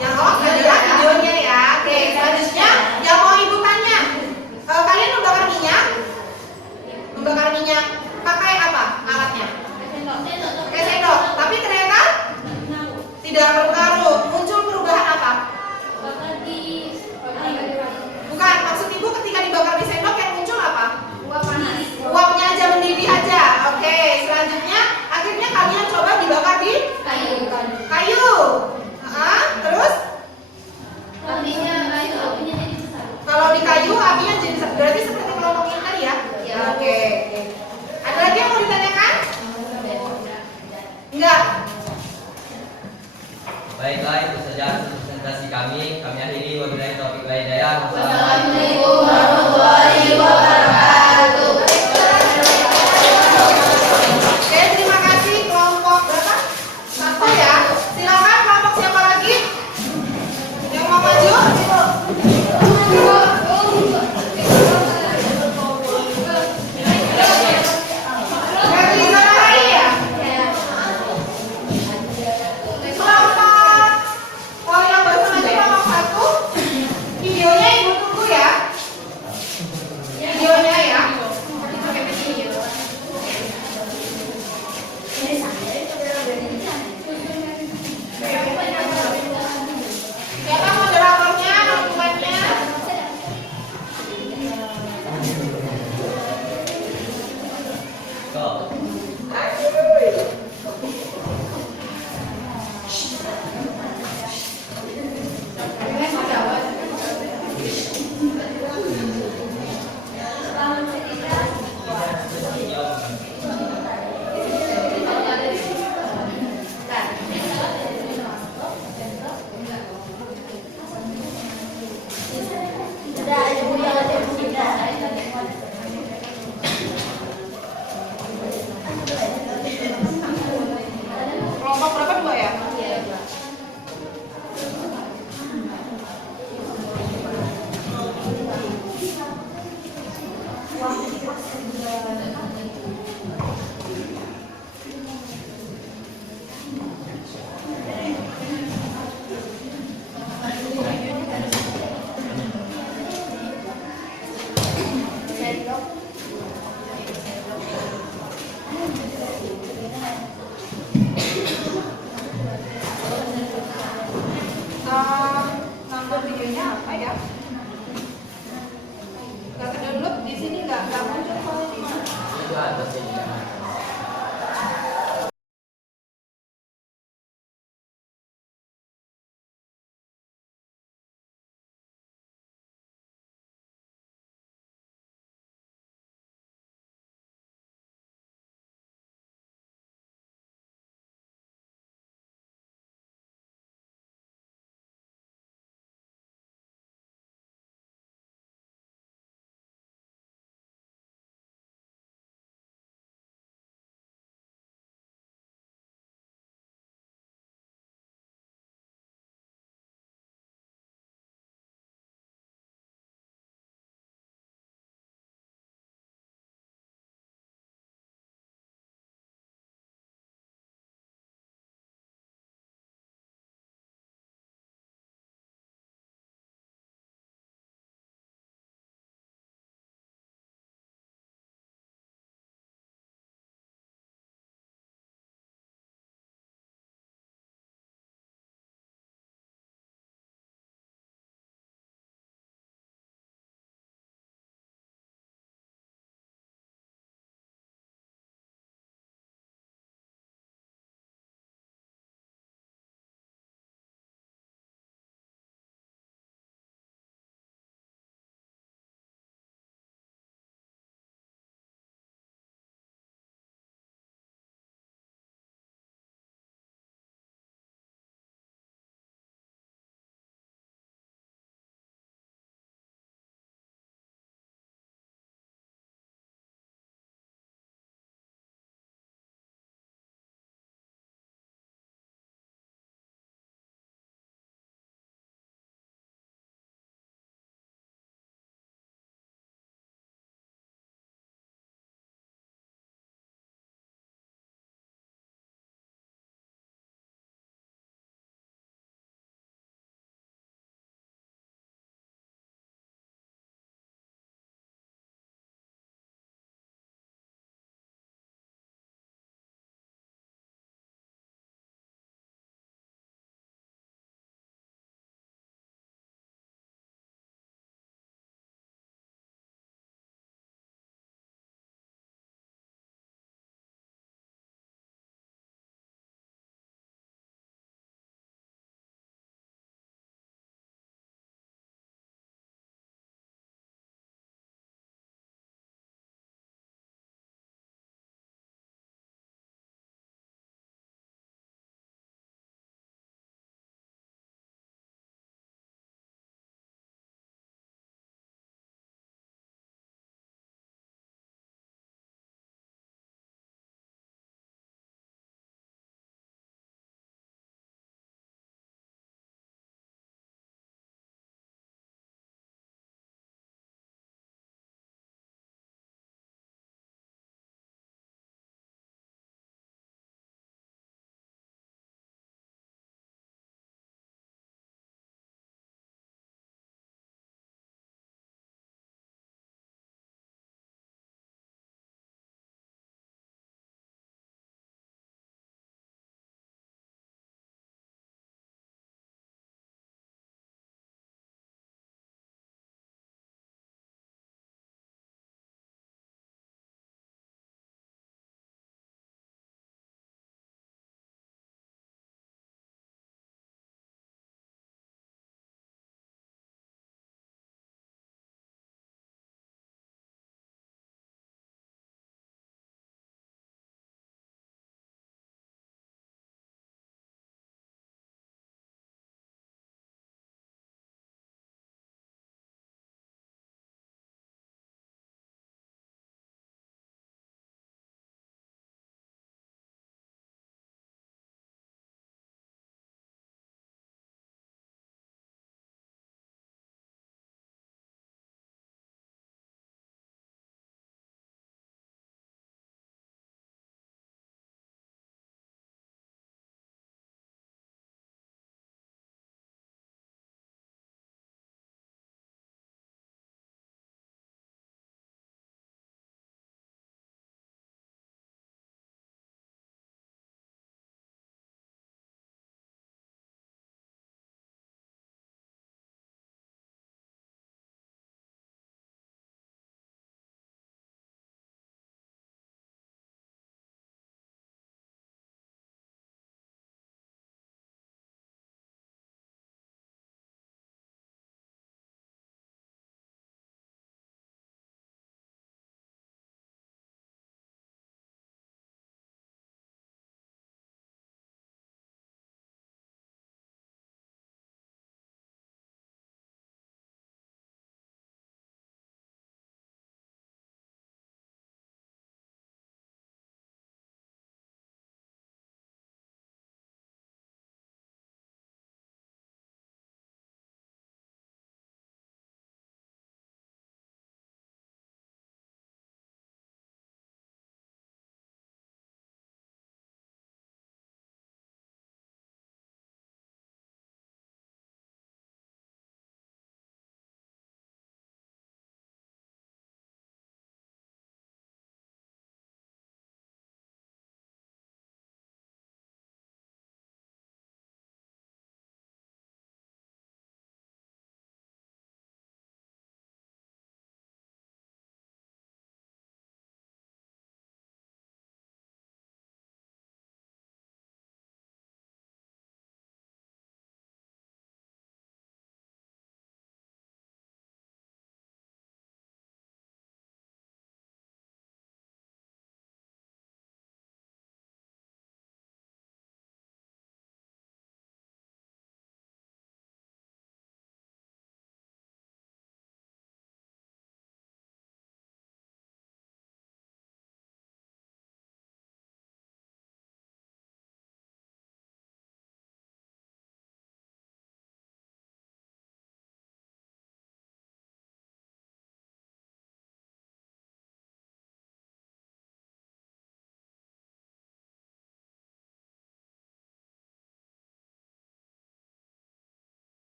Yang hoax adalah videonya ya. Oke, selanjutnya yang mau ibu tanya, kalian membakar minyak? Membakar minyak pakai apa alatnya? Pakai sendok, tapi ternyata tidak berpengaruh. Muncul perubahan apa? Bakar di Bukan, maksud ibu ketika dibakar di sendok yang muncul apa? uap panas. Uapnya aja mendidih aja. Oke, selanjutnya akhirnya kalian coba dibakar di kayu. Terus Apinya jadi besar. kalau di kayu apinya jadi besar. Berarti seperti kelompok ini tadi ya? Oke. Ada lagi yang mau ditanyakan? Enggak. Baiklah, itu saja presentasi kami. Kami akhiri, wabillahi taufiq wal hidayah. Wassalamualaikum warahmatullahi wabarakatuh. Oke, terima kasih kelompok berapa? 1 ya. Silakan kelompok siapa lagi? Yang mau maju? Dari sana lagi ya? Kelompok oh yang baru maju kelompok 1. Videonya ibu tunggu ya. Videonya ya. Siapa moderatornya, dokumennya? Go. Sudah ada Bu yang ada Bu sudah. Kelompok berapa 2 ya?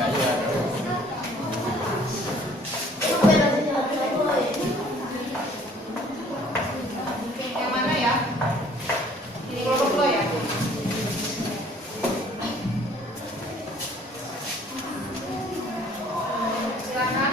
Yang mana ya? Ini kelompok lo ya? Silakan.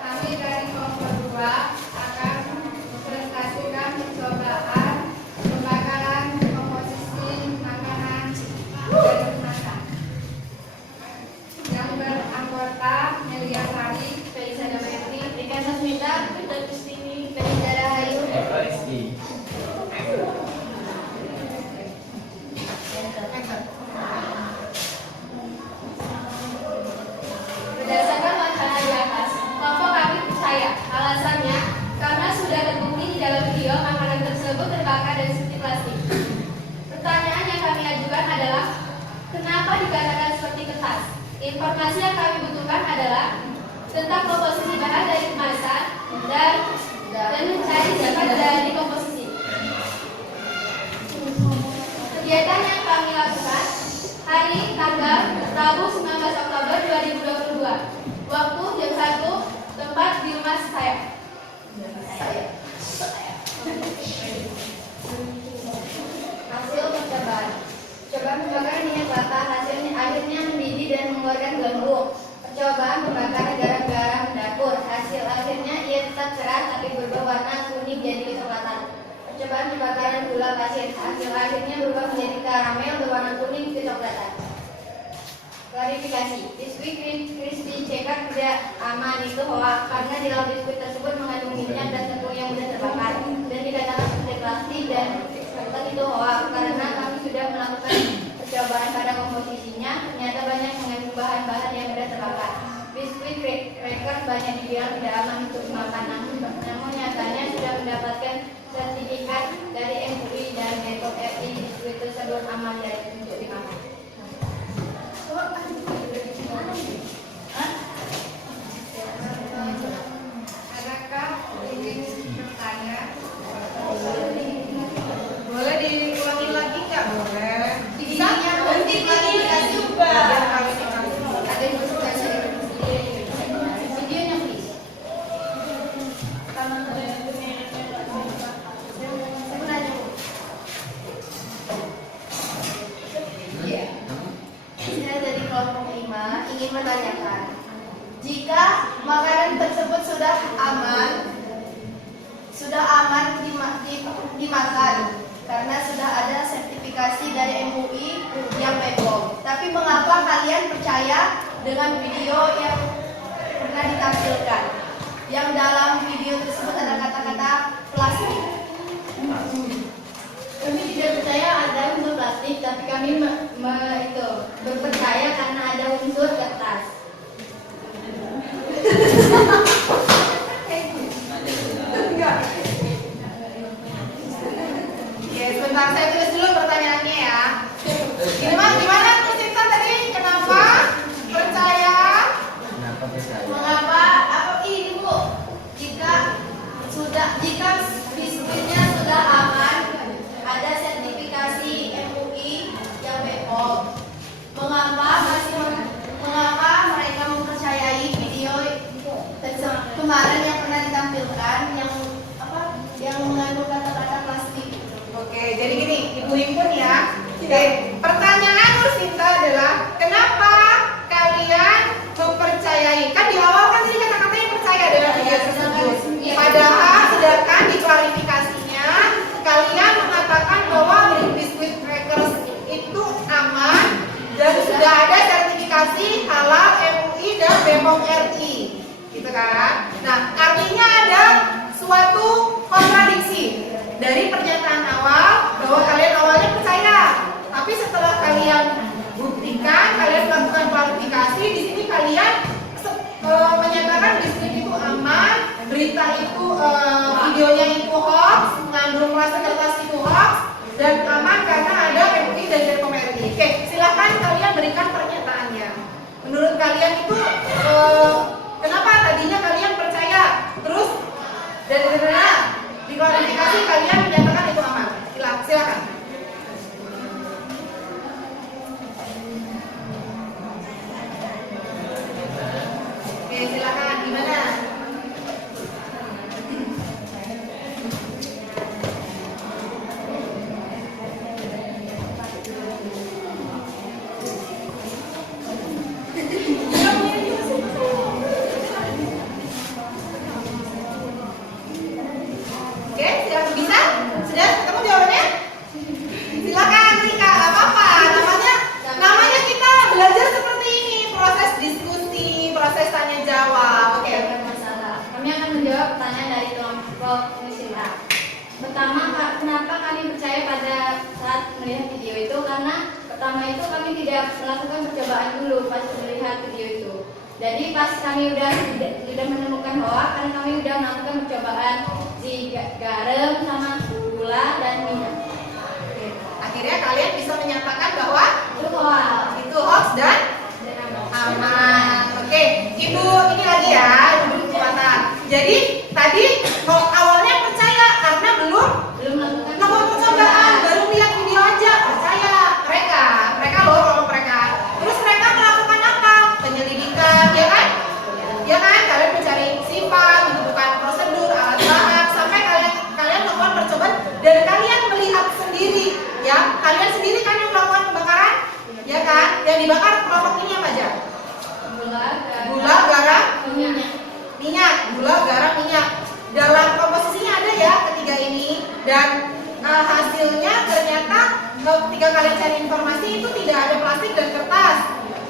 Kami dari kelompok 2 akan mempresentasikan percobaan pembakaran komposisi makanan dari masak yang beranggota Melia Sari, Felisa Damayati, Rika Sasmita, Pita Kustini, Felisa Rahayu. Berdasarkan wacana di atas, kelompok kami percaya. Alasannya, karena sudah terbukti di dalam video makanan tersebut terbakar dari seperti plastik. Pertanyaan yang kami ajukan adalah, kenapa dikatakan seperti kertas? Informasi yang kami butuhkan adalah tentang komposisi bahan dari kemasan dan mencari zat dari komposisi. Kegiatan yang kami lakukan hari tanggal Rabu 19 Oktober 2022. Waktu jam 1, tempat di rumah saya. Hasil percobaan. Coba membakar minyak bakar, hasilnya akhirnya mendidih dan mengeluarkan gelembung. Percobaan pembakaran garam-garam dapur, hasil akhirnya ia tetap cerah tapi berubah warna kuning jadi kecoklatan. Percobaan pembakaran gula pasir, hasil akhirnya berubah menjadi karamel berwarna kuning kecoklatan. Klarifikasi, biskuit crispy cekat tidak aman itu hoax karena di dalam biskuit tersebut mengandung minyak dan tepung yang mudah terbakar dan dikatakan seperti plastik dan kertas itu hoax karena kami sudah melakukan percobaan pada komposisinya ternyata banyak mengandung bahan-bahan yang mudah terbakar. Biskuit cracker banyak dibilang tidak aman untuk dimakan, namun nyatanya sudah mendapatkan sertifikat dari MUI dan Bepom RI. Biskuit tersebut aman dari untuk dimakan. adakah ingin bertanya? Boleh diulangi lagi nggak? Boleh. Bisa berhenti klarifikasi juga. Ada yang klarifikasi videonya please. Saya dari kelompok 5 ingin menanyakan, jika makanan tersebut sudah aman dimakan karena sudah ada sertifikasi dari MUI yang Bepom, tapi mengapa kalian percaya dengan video yang pernah ditampilkan, yang dalam video tersebut ada kata-kata plastik? Kami tidak percaya ada unsur plastik, tapi kami berpercaya karena ada unsur kertas. Ya, sebentar saya tulis dulu pertanyaannya ya. Gimana tuh Sinta tadi? Kenapa percaya? Mengapa ini Bu? Jika biskuitnya sudah aman, ada sertifikasi MUI yang Bepom, mengapa mereka mempercayai video kemarin yang pernah ditampilkan yang mengandung kata-kata plastik? Oke, jadi gini, Ibu Himpun ya. Oke, pertanyaan Sinta adalah kenapa kalian mempercayai? Kan di awal kan tadi kata-katanya percaya dengan video tersebut. Padahal sedangkan di klarifikasinya kalian mengatakan bahwa biskuit crackers itu aman dan sudah ada sertifikasi halal MUI dan Bepom RI, gitu kan? Nah, artinya ada suatu kontradiksi dari pernyataan awal bahwa kalian awalnya percaya, tapi setelah kalian buktikan, kalian melakukan klarifikasi, di sini kalian menyatakan biskuit itu aman, berita itu videonya itu hoax, mengandung rasa kertas itu hoax, dan aman karena ada Pertama itu kami tidak melakukan percobaan dulu pas melihat video itu. Jadi pas kami udah menemukan hoak, karena kami udah melakukan percobaan di garam sama gula dan minyak. Akhirnya kalian bisa menyatakan bahwa Itu hoak. itu hoax dan aman. Oke, Ibu ini lagi ya, Ibu kekuatan. Jadi tadi awalnya percaya karena belum Belum melakukan melakukan percobaan, baru lihat video aja percaya. Mereka loh kalau mereka. Terus mereka melakukan apa? Penyelidikan, ya kan? Ya kan? Kalian mencari sifat, menentukan prosedur, alat bahan, sampai kalian melakukan percobaan dan kalian melihat sendiri, ya. Kalian sendiri kan yang melakukan pembakaran, ya kan? Yang dibakar kelompok ini apa aja? Gula, garam, minyak. Gula, garam, minyak. Dalam komposisinya ada ya ketiga ini, dan hasilnya ternyata ketika kalian cari informasi itu tidak ada plastik dan kertas.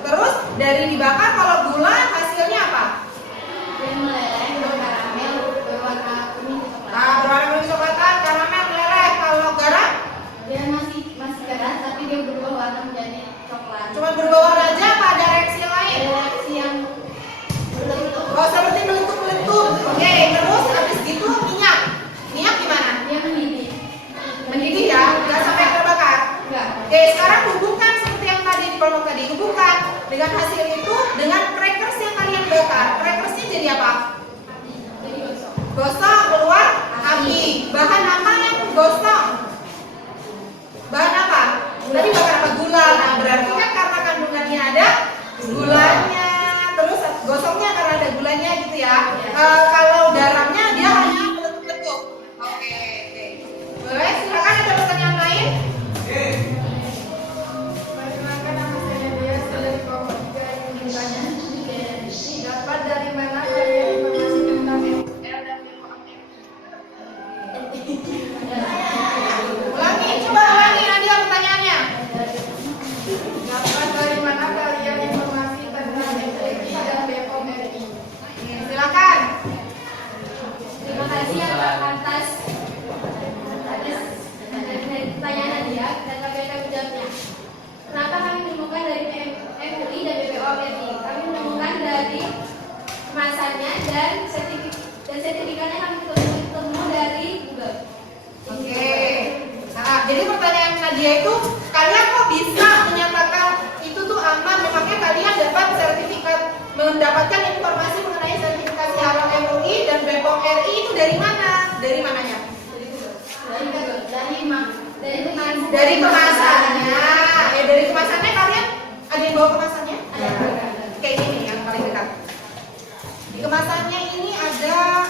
Terus dari dibakar, kalau gula hasilnya apa? Dia meleleh karamel berwarna kuning coklat. Nah, berwarna kuning coklatan, karamel meleleh. Kalau garam Dia masih keras tapi dia berubah warna menjadi coklat. cuma berubah warna aja, apa ada reaksi yang lain? Ada reaksi yang berbentuk. Oh, seperti meletup-meletup. Oke, terus habis gitu minyak. Minyak gimana? Dia mendidih. Mendidih ya, nggak sampai terbakar. Enggak. Oke, sekarang hubungkan seperti yang tadi di kelompok tadi. Hubungkan dengan hasil itu dengan crackers yang kalian bakar. Crackersnya jadi apa? Jadi gosok. Gosok, keluar api. Bahan apa yang gosok? Bahan apa? Tadi bakar apa? Gula. Nah, berarti kan karena kandungannya ada gulanya. Terus gosoknya karena ada gulanya gitu ya. Kalau garamnya dia hanya meletup-letup. Oke. Boleh, silakan ada pertanyaan lain? Perkenalkan, nama saya Dia dari kelompok 3 yang bertanya. Dapat dari mana kalian informasi tentang MUL dan BPOM? Ulangi Nadia pertanyaannya. Dapat dari mana kalian informasi tentang MUI dan BPOM RI? Silakan. Terima kasih atas pertanyaan dia dan kami akan menjawabnya. Kenapa kami menemukan dari MUI dan BPOM RI? Kami menemukan dari kemasannya dan sertifikatnya kami ketemu dari Google. Oke. Nah, jadi pertanyaan Nadia itu, kalian kok bisa menyatakan itu tuh aman? Memangnya kalian dapat sertifikat, mendapatkan informasi mengenai sertifikasi halal MUI dan BPOM RI itu dari mana? Dari mananya? Dari kemasannya. Dari kemasannya kalian ada yang bawa kemasannya? Kayak ini nih yang paling dekat. Di kemasannya ini ada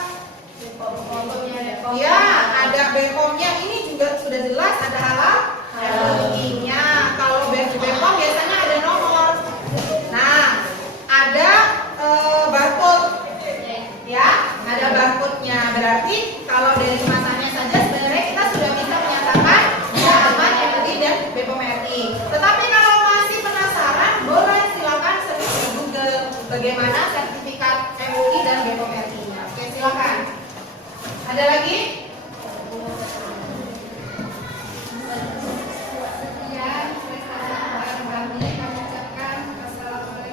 ya, ada BPOM-nya. Ini juga sudah jelas ada halal MUI-nya. Kalau BPOM biasanya ada nomor. Nah, ada barcode. Ya, ada barcode-nya. Berarti kalau dari kemasannya saja sebenarnya kita sudah bisa menyatakan dia aman MUI dan BPOM RI. Tetapi kalau masih penasaran, boleh silakan search di Google bagaimana sertifikat MUI dan BPOM RI. Oke, silakan. Ada lagi?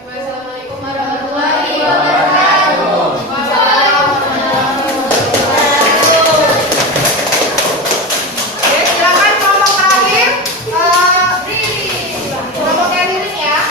Wassalamualaikum warahmatullahi wabarakatuh. Oke, silakan kelompok terakhir. Kelompok yang ini ya.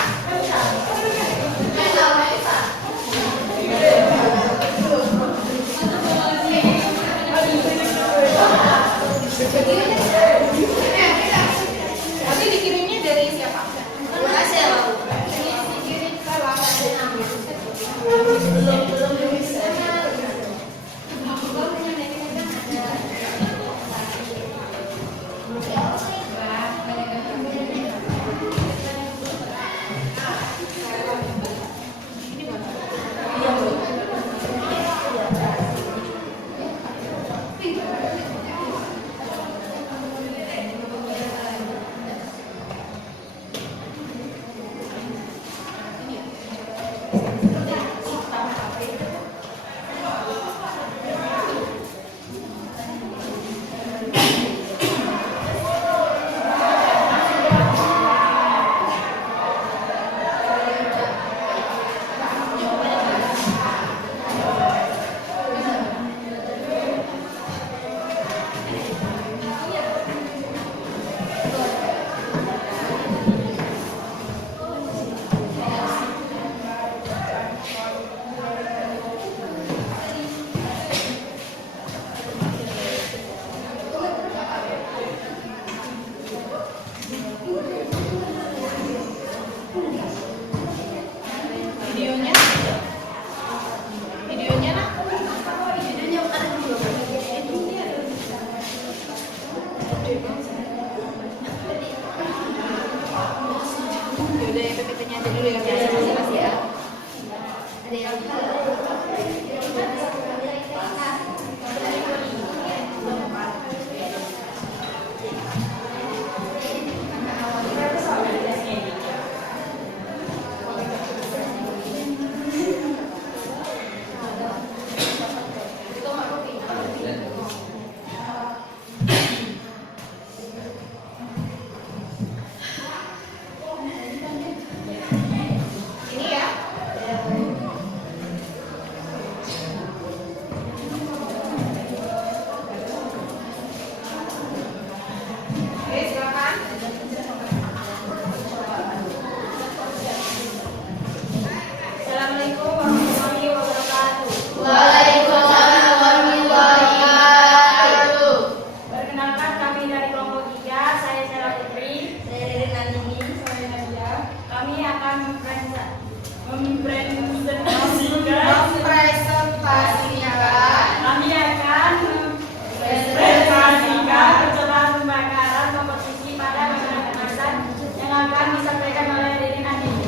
udah yang PPT-nya aja dulu yang biasa masih ya. Ada yang Ini ya. Oke, silakan. Assalamualaikum warahmatullahi wabarakatuh. Waalaikumsalam warahmatullahi wabarakatuh. Perkenalkan kami dari kelompok 3, saya Sheila Putri. Saya Ririn Nandini. Saya Nadia. Kami akan mempresentasikan percobaan pembakaran komposisi pada makanan kemasan yang akan disampaikan oleh Ririn Nandini.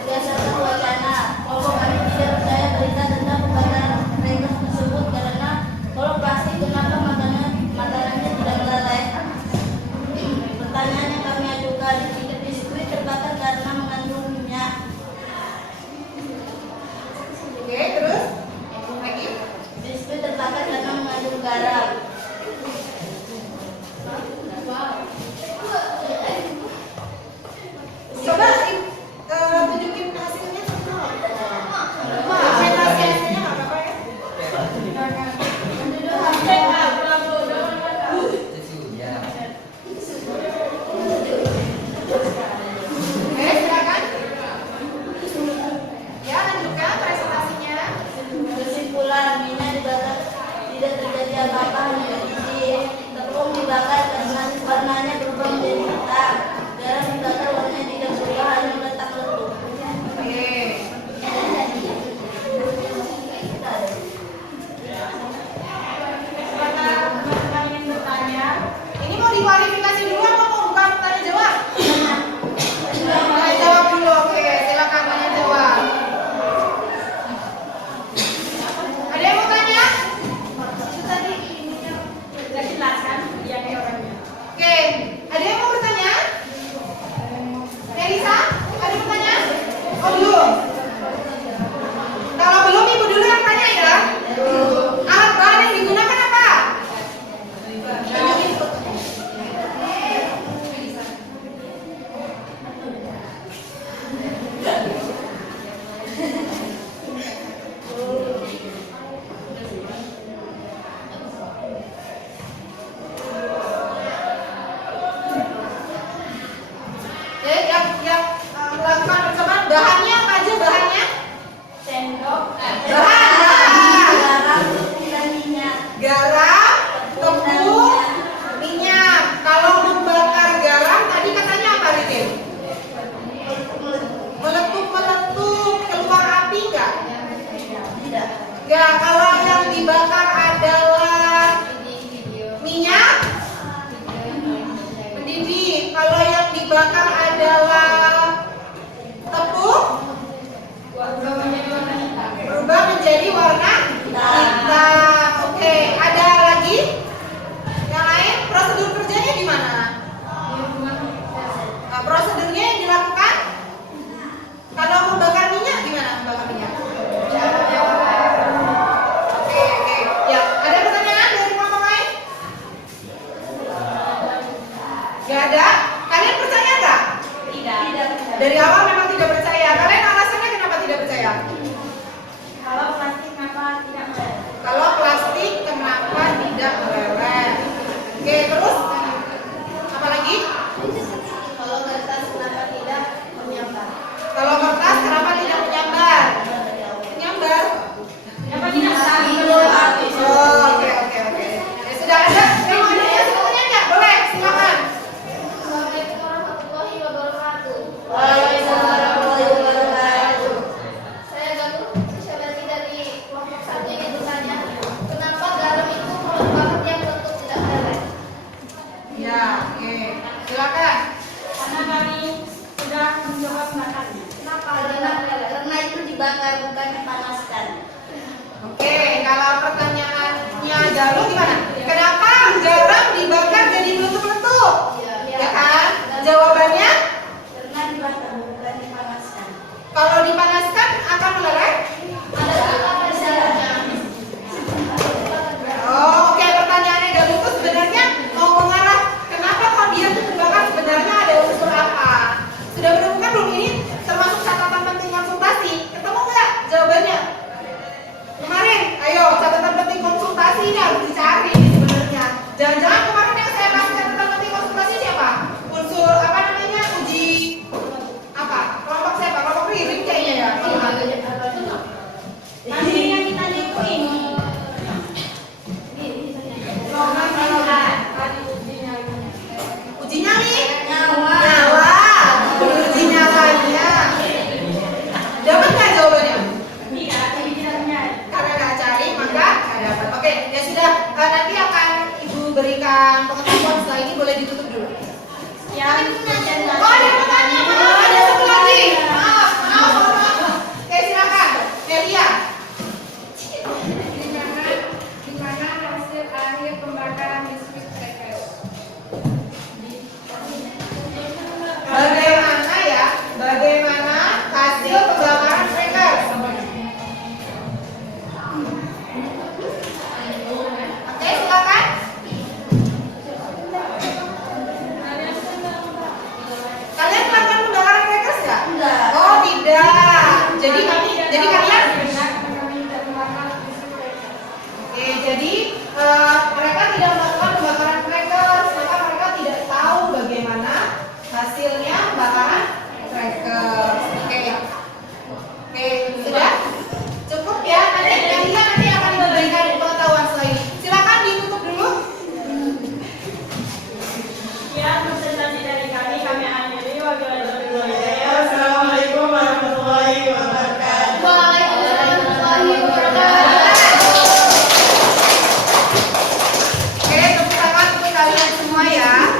Berdasarkan wacana, kelompok kami tidak percaya berita tentang pembakaran regas tersebut karena kalau plastik kenapa makanannya tidak meleleh? Pertanyaan yang kami ajukan, biskuit terbakar karena mengandung minyak. Oke, terus lagi. Biskuit terbakar karena mengandung garam. Coba tunjukin hasilnya. Presentasi hasilnya nggak apa-apa ya. Oke, silakan. Ya, lanjutkan presentasinya. Kesimpulan, minyak dibakar tidak terjadi apa-apa, hanya isi. Tepung dibakar karena warnanya berubah menjadi hitam. Garam dibakar warnanya tidak berubah, hanya meletak-letuk. Oke. Silakan teman-teman ingin bertanya. Ini mau dikualifikasi dulu apa mau buka tanya jawab? Tanya jawab dulu, oke. Silakan tanya jawab. Ada yang mau tanya? Sudah jelaskan yang orangnya. Oke, ada yang mau bertanya? Melisa, ada yang bertanya? Oh belum. Kalau belum ibu dulu yang tanya ya. Alat bahan yang digunakan apa? Yang melakukan percobaan bahannya apa aja bahannya? Sendok. Bahan. Garam, tepung, dan minyak. Garam, tepung, minyak. Kalau membakar garam tadi katanya apa Ritin? Meletup-meletup, keluar api enggak? Tidak. Ya, kalau yang dibakar adalah minyak, mendidih. Kalau yang dibakar adalah tepung, berubah menjadi warna hitam. Oke, ada lagi? Yang lain? Prosedur kerjanya gimana? Nah, prosedurnya yang dilakukan? Kalau membakar minyak gimana membakar minyak? Oke. Ya, ada pertanyaan dari kelompok lain? Gak ada? Kalian percaya nggak? Tidak. Dari awal memang tidak percaya. Kalian alasannya kenapa tidak percaya? Kalau plastik kenapa tidak meleleh? Kalau plastik kenapa tidak meleleh? Oke, terus apa lagi? Kalau kertas kenapa tidak menyambar? Kalau kertas kenapa tidak menyambar? Menyambar. Kenapa tidak saling Oh, oke. Ya, sudah ada. Yang mau nanya sebetulnya nggak? Boleh, silakan. Assalamualaikum warahmatullahi wabarakatuh. Saya memberikan pengetahuan setelah ini boleh ditutup dulu. Yang Oh, ada pertanyaan. Maaf, ada satu lagi. Maaf. Oke, silakan. Elia. Di mana hasil akhir pembakaran biskuit crackers? Bagaimana ya? Bagaimana hasil pembakaran crackers? Oke, silakan. Kalian melakukan pembakaran crackers nggak? Enggak. Oh, tidak. Jadi kalian Oke, jadi mereka tidak melakukan pembakaran crackers, maka mereka tidak tahu bagaimana hasilnya pembakaran crackers. Oke, sudah cukup ya. Nanti akan diberikan pengetahuan setelah ini. Silakan ditutup dulu. Sekian presentasi dari kami akhiri. Wabillahi taufiq. Assalamualaikum warahmatullahi wabarakatuh. Waalaikumsalam warahmatullahi wabarakatuh. Oke, tepuk tangan untuk kalian semua ya.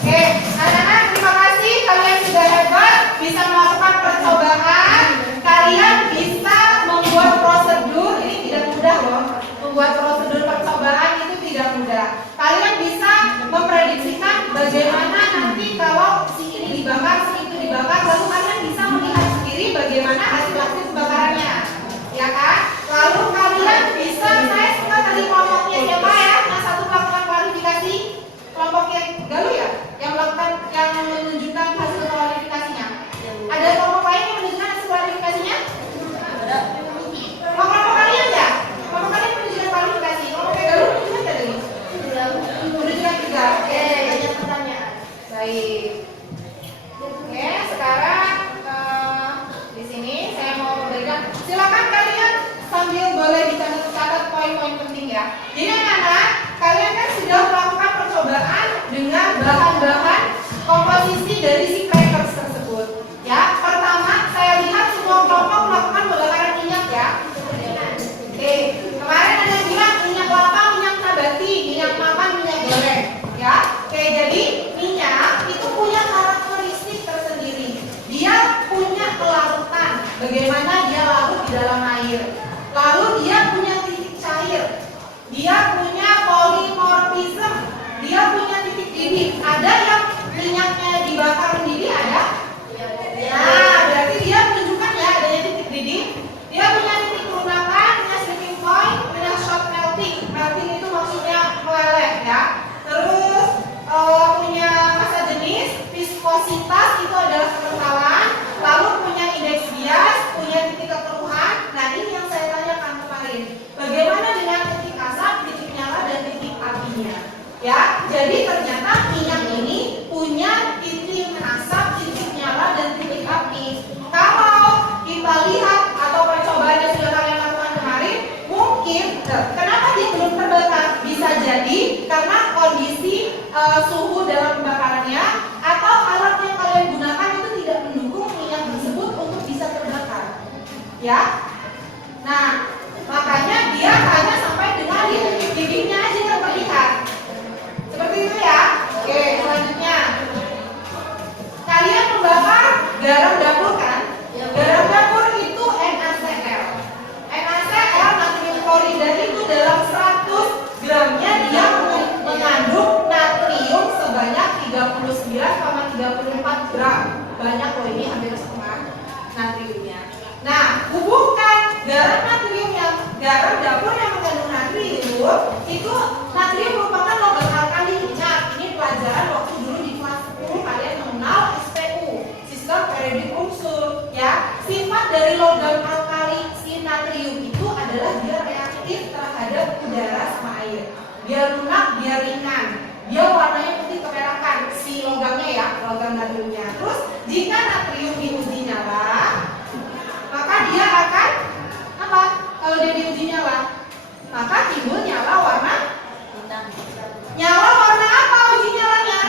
Oke, anak-anak terima kasih kalian sudah hebat bisa melakukan percobaan. Kalian bisa membuat prosedur, ini tidak mudah loh. Membuat prosedur percobaan itu tidak mudah. Kalian bisa memprediksikan bagaimana nanti kalau si ini dibakar, si itu dibakar, lalu kalian bisa melihat sendiri bagaimana hasil-hasil pembakarannya. Ya kan? Lalu kalian bisa, saya suka tadi kelompoknya siapa ya? Yang satu melakukan klarifikasi, kelompok yang Galuh ya? Yang melakukan, yang menunjukkan hasil klarifikasinya. Ada kelompok lain yang menunjukkan hasil klarifikasinya? Kelompok kalian ya? Kelompok kalian menunjukkan klarifikasi. Kelompok yang Galuh menunjukkan nggak tadi? Menunjukkan juga. Oke. Banyak pertanyaan. Baik. Oke, sekarang di sini saya mau memberikan. Silakan kalian sambil boleh dicatat poin-poin penting ya. Jadi anak-anak, kalian kan sudah melakukan percobaan dengan bahan-bahan komposisi dari si crackers tersebut. Ya, pertama saya lihat semua kelompok melakukan pembakaran minyak ya. Oke, kemarin ada yang bilang minyak kelapa, minyak nabati, minyak makan, minyak goreng. Ya, oke, jadi minyak itu punya karakteristik tersendiri. Dia punya kelarutan, bagaimana dia larut di dalam air. Lalu dia punya titik cair, dia punya polimorfisme, dia punya titik didih. Ada yang minyaknya dibakar mendidih ada? Nah, berarti dia menunjukkan ya adanya titik didih. Dia punya titik kelunakan, punya slipping point, punya short melting. Melting itu maksudnya meleleh ya. Terus punya massa jenis, viskositas itu adalah kekentalan. Lalu punya indeks bias, punya titik kekeruhan. Nah, ini yang saya tanyakan kemarin. Bagaimana dengan titik asap, titik nyala, dan titik apinya? Ya, jadi ternyata minyak ini punya titik asap, titik nyala, dan titik api. Kalau kita lihat atau percobaan yang sudah kalian lakukan kemarin, mungkin kenapa dia belum terbakar? Bisa jadi karena kondisi suhu dalam pembakarannya atau alat yang kalian gunakan itu tidak mendukung minyak tersebut untuk bisa terbakar. Ya, nah makanya dia hanya sampai dengan di didihnya aja yang terlihat. Seperti itu ya. Oke, selanjutnya kalian membakar garam dapur kan? Garam dapur itu NaCl. NaCl natrium klorida itu dalam 100 gramnya dia mengandung natrium sebanyak 39,34 gram. Banyak loh, ini hampir setengah natriumnya. Nah, hubungkan garam dapur yang mengandung natrium itu natrium merupakan logam alkali. Ingat, ini pelajaran waktu dulu di kelas 10 kalian mengenal SPU, sistem periodik unsur ya. Sifat dari logam alkali si natrium itu adalah dia reaktif terhadap udara sama air. Dia lunak, dia ringan, dia warnanya putih kemerahan si logamnya ya, logam natriumnya. Terus jika natrium diuji nyala, maka dia akan apa? Kalau dia diuji nyala, maka timbul nyala warna nyala warna apa uji nyalanya?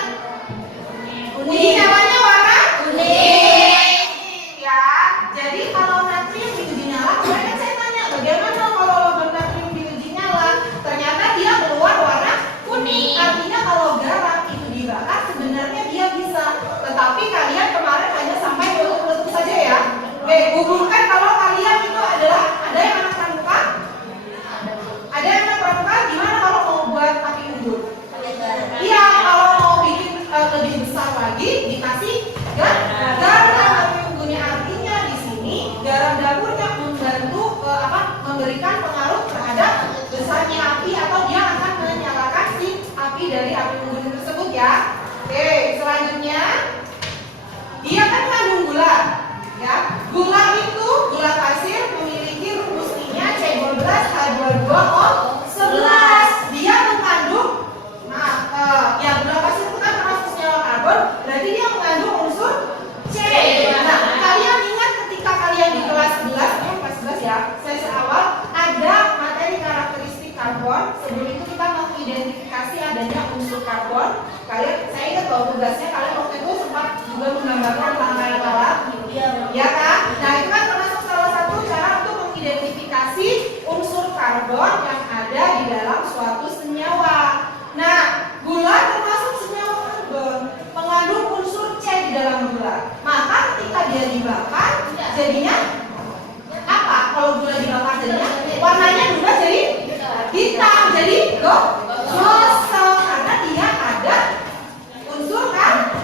Uji nyalanya warna kuning. tugasnya kalian waktu itu sempat juga menggambarkan rangkaian lalat. Ya kan? Nah, itu kan termasuk salah satu cara untuk mengidentifikasi unsur karbon yang ada di dalam suatu senyawa. Nah, gula termasuk senyawa karbon, mengandung unsur C di dalam gula. Maka ketika dia dibakar, jadinya apa? Kalau gula dibakar jadinya warnanya berubah jadi hitam, jadi gosong karena dia ada unsur karbon.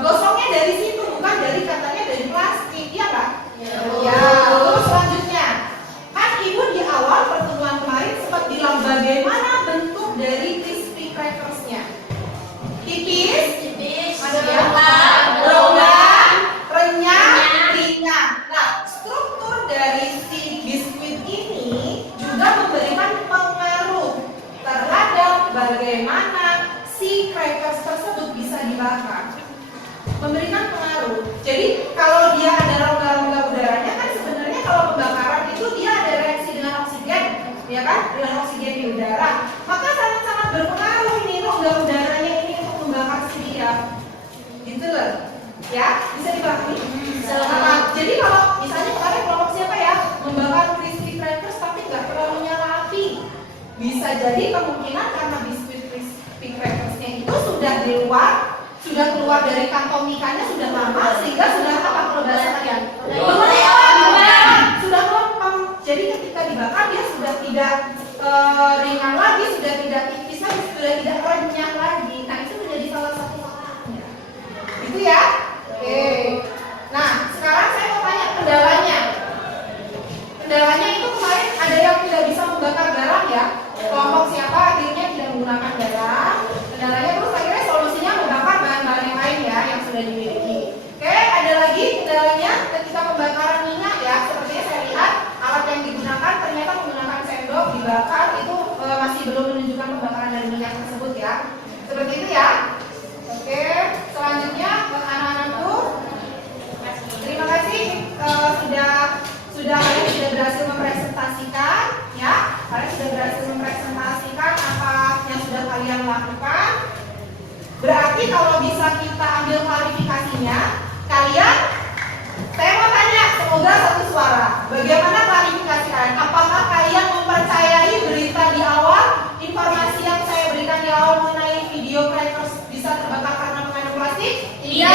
Gosongnya dari situ, bukan dari katanya dari plastik, ya Kak? Ya. Terus selanjutnya, kan Ibu di awal pertemuan kemarin sempat bilang bagaimana bentuk dari crispy crackersnya. Tipis, rongga, renyah, ringan. Nah, struktur dari si biskuit ini juga memberikan pengaruh terhadap bagaimana si crackers tersebut bisa dibakar. Memberikan pengaruh. Jadi kalau dia ada rongga-rongga udaranya kan sebenarnya kalau pembakaran itu dia ada reaksi dengan oksigen, ya kan? Dengan oksigen di udara. Maka sangat-sangat berpengaruh ini rongga udaranya ini untuk membakar si dia. Gitu loh. Ya, bisa dipahami? Nah, jadi kalau misalnya kemarin kelompok siapa ya membakar crispy crackers tapi nggak terlalu nyala api, bisa jadi kemungkinan karena biskuit crispy crackersnya itu sudah di luar, sudah keluar dari kantong ikannya sudah lama sehingga sudah apa kalau bahasa kalian? Sudah lempem. Jadi ketika dibakar dia sudah tidak ringan lagi, sudah tidak tipis lagi, sudah tidak renyah lagi. Nah, itu menjadi salah satu faktornya. Itu ya. Oke. Nah, sekarang saya mau tanya kendalanya. Kendalanya itu kemarin ada yang tidak bisa membakar garam ya. Kelompok siapa akhirnya tidak menggunakan garam. Kendalanya terus akhirnya solusinya membakar bahan-bahan yang lain ya yang sudah dimiliki. Oke, ada lagi kendalanya ketika pembakaran minyak ya. Sepertinya saya lihat alat yang digunakan ternyata menggunakan sendok dibakar itu masih belum menunjukkan pembakaran dari minyak tersebut ya. Seperti itu ya. Oke, selanjutnya anak-anakku, terima kasih kalian sudah berhasil mempresentasikan ya. Kalian sudah berhasil mempresentasikan apa yang sudah kalian lakukan. Berarti kalau bisa kita ambil klarifikasinya, kalian, saya mau tanya, semoga satu suara. Bagaimana klarifikasi kalian? Apakah kalian mempercayai berita di awal, informasi yang saya berikan di awal mengenai video crackers bisa terbakar karena mengandung plastik? Iya.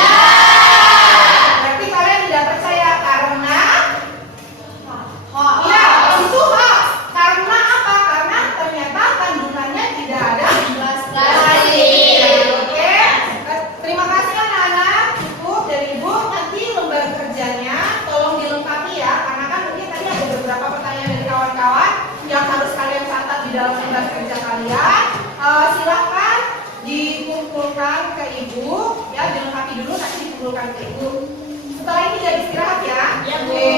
Berarti kalian tidak percaya karena ya, itu hoax. Karena apa? Karena ternyata kandungannya tidak ada plastik. Oke. Terima kasih anak-anak. Cukup dari Ibu. Nanti lembar kerjanya tolong dilengkapi ya. Karena kan mungkin tadi ada beberapa pertanyaan dari kawan-kawan yang harus kalian catat di dalam lembar kerja kalian. Silahkan dikumpulkan ke Ibu ya, dilengkapi dulu nanti dikumpulkan ke Ibu. Setelah ini jadi istirahat ya. Ya, Bu. Oke,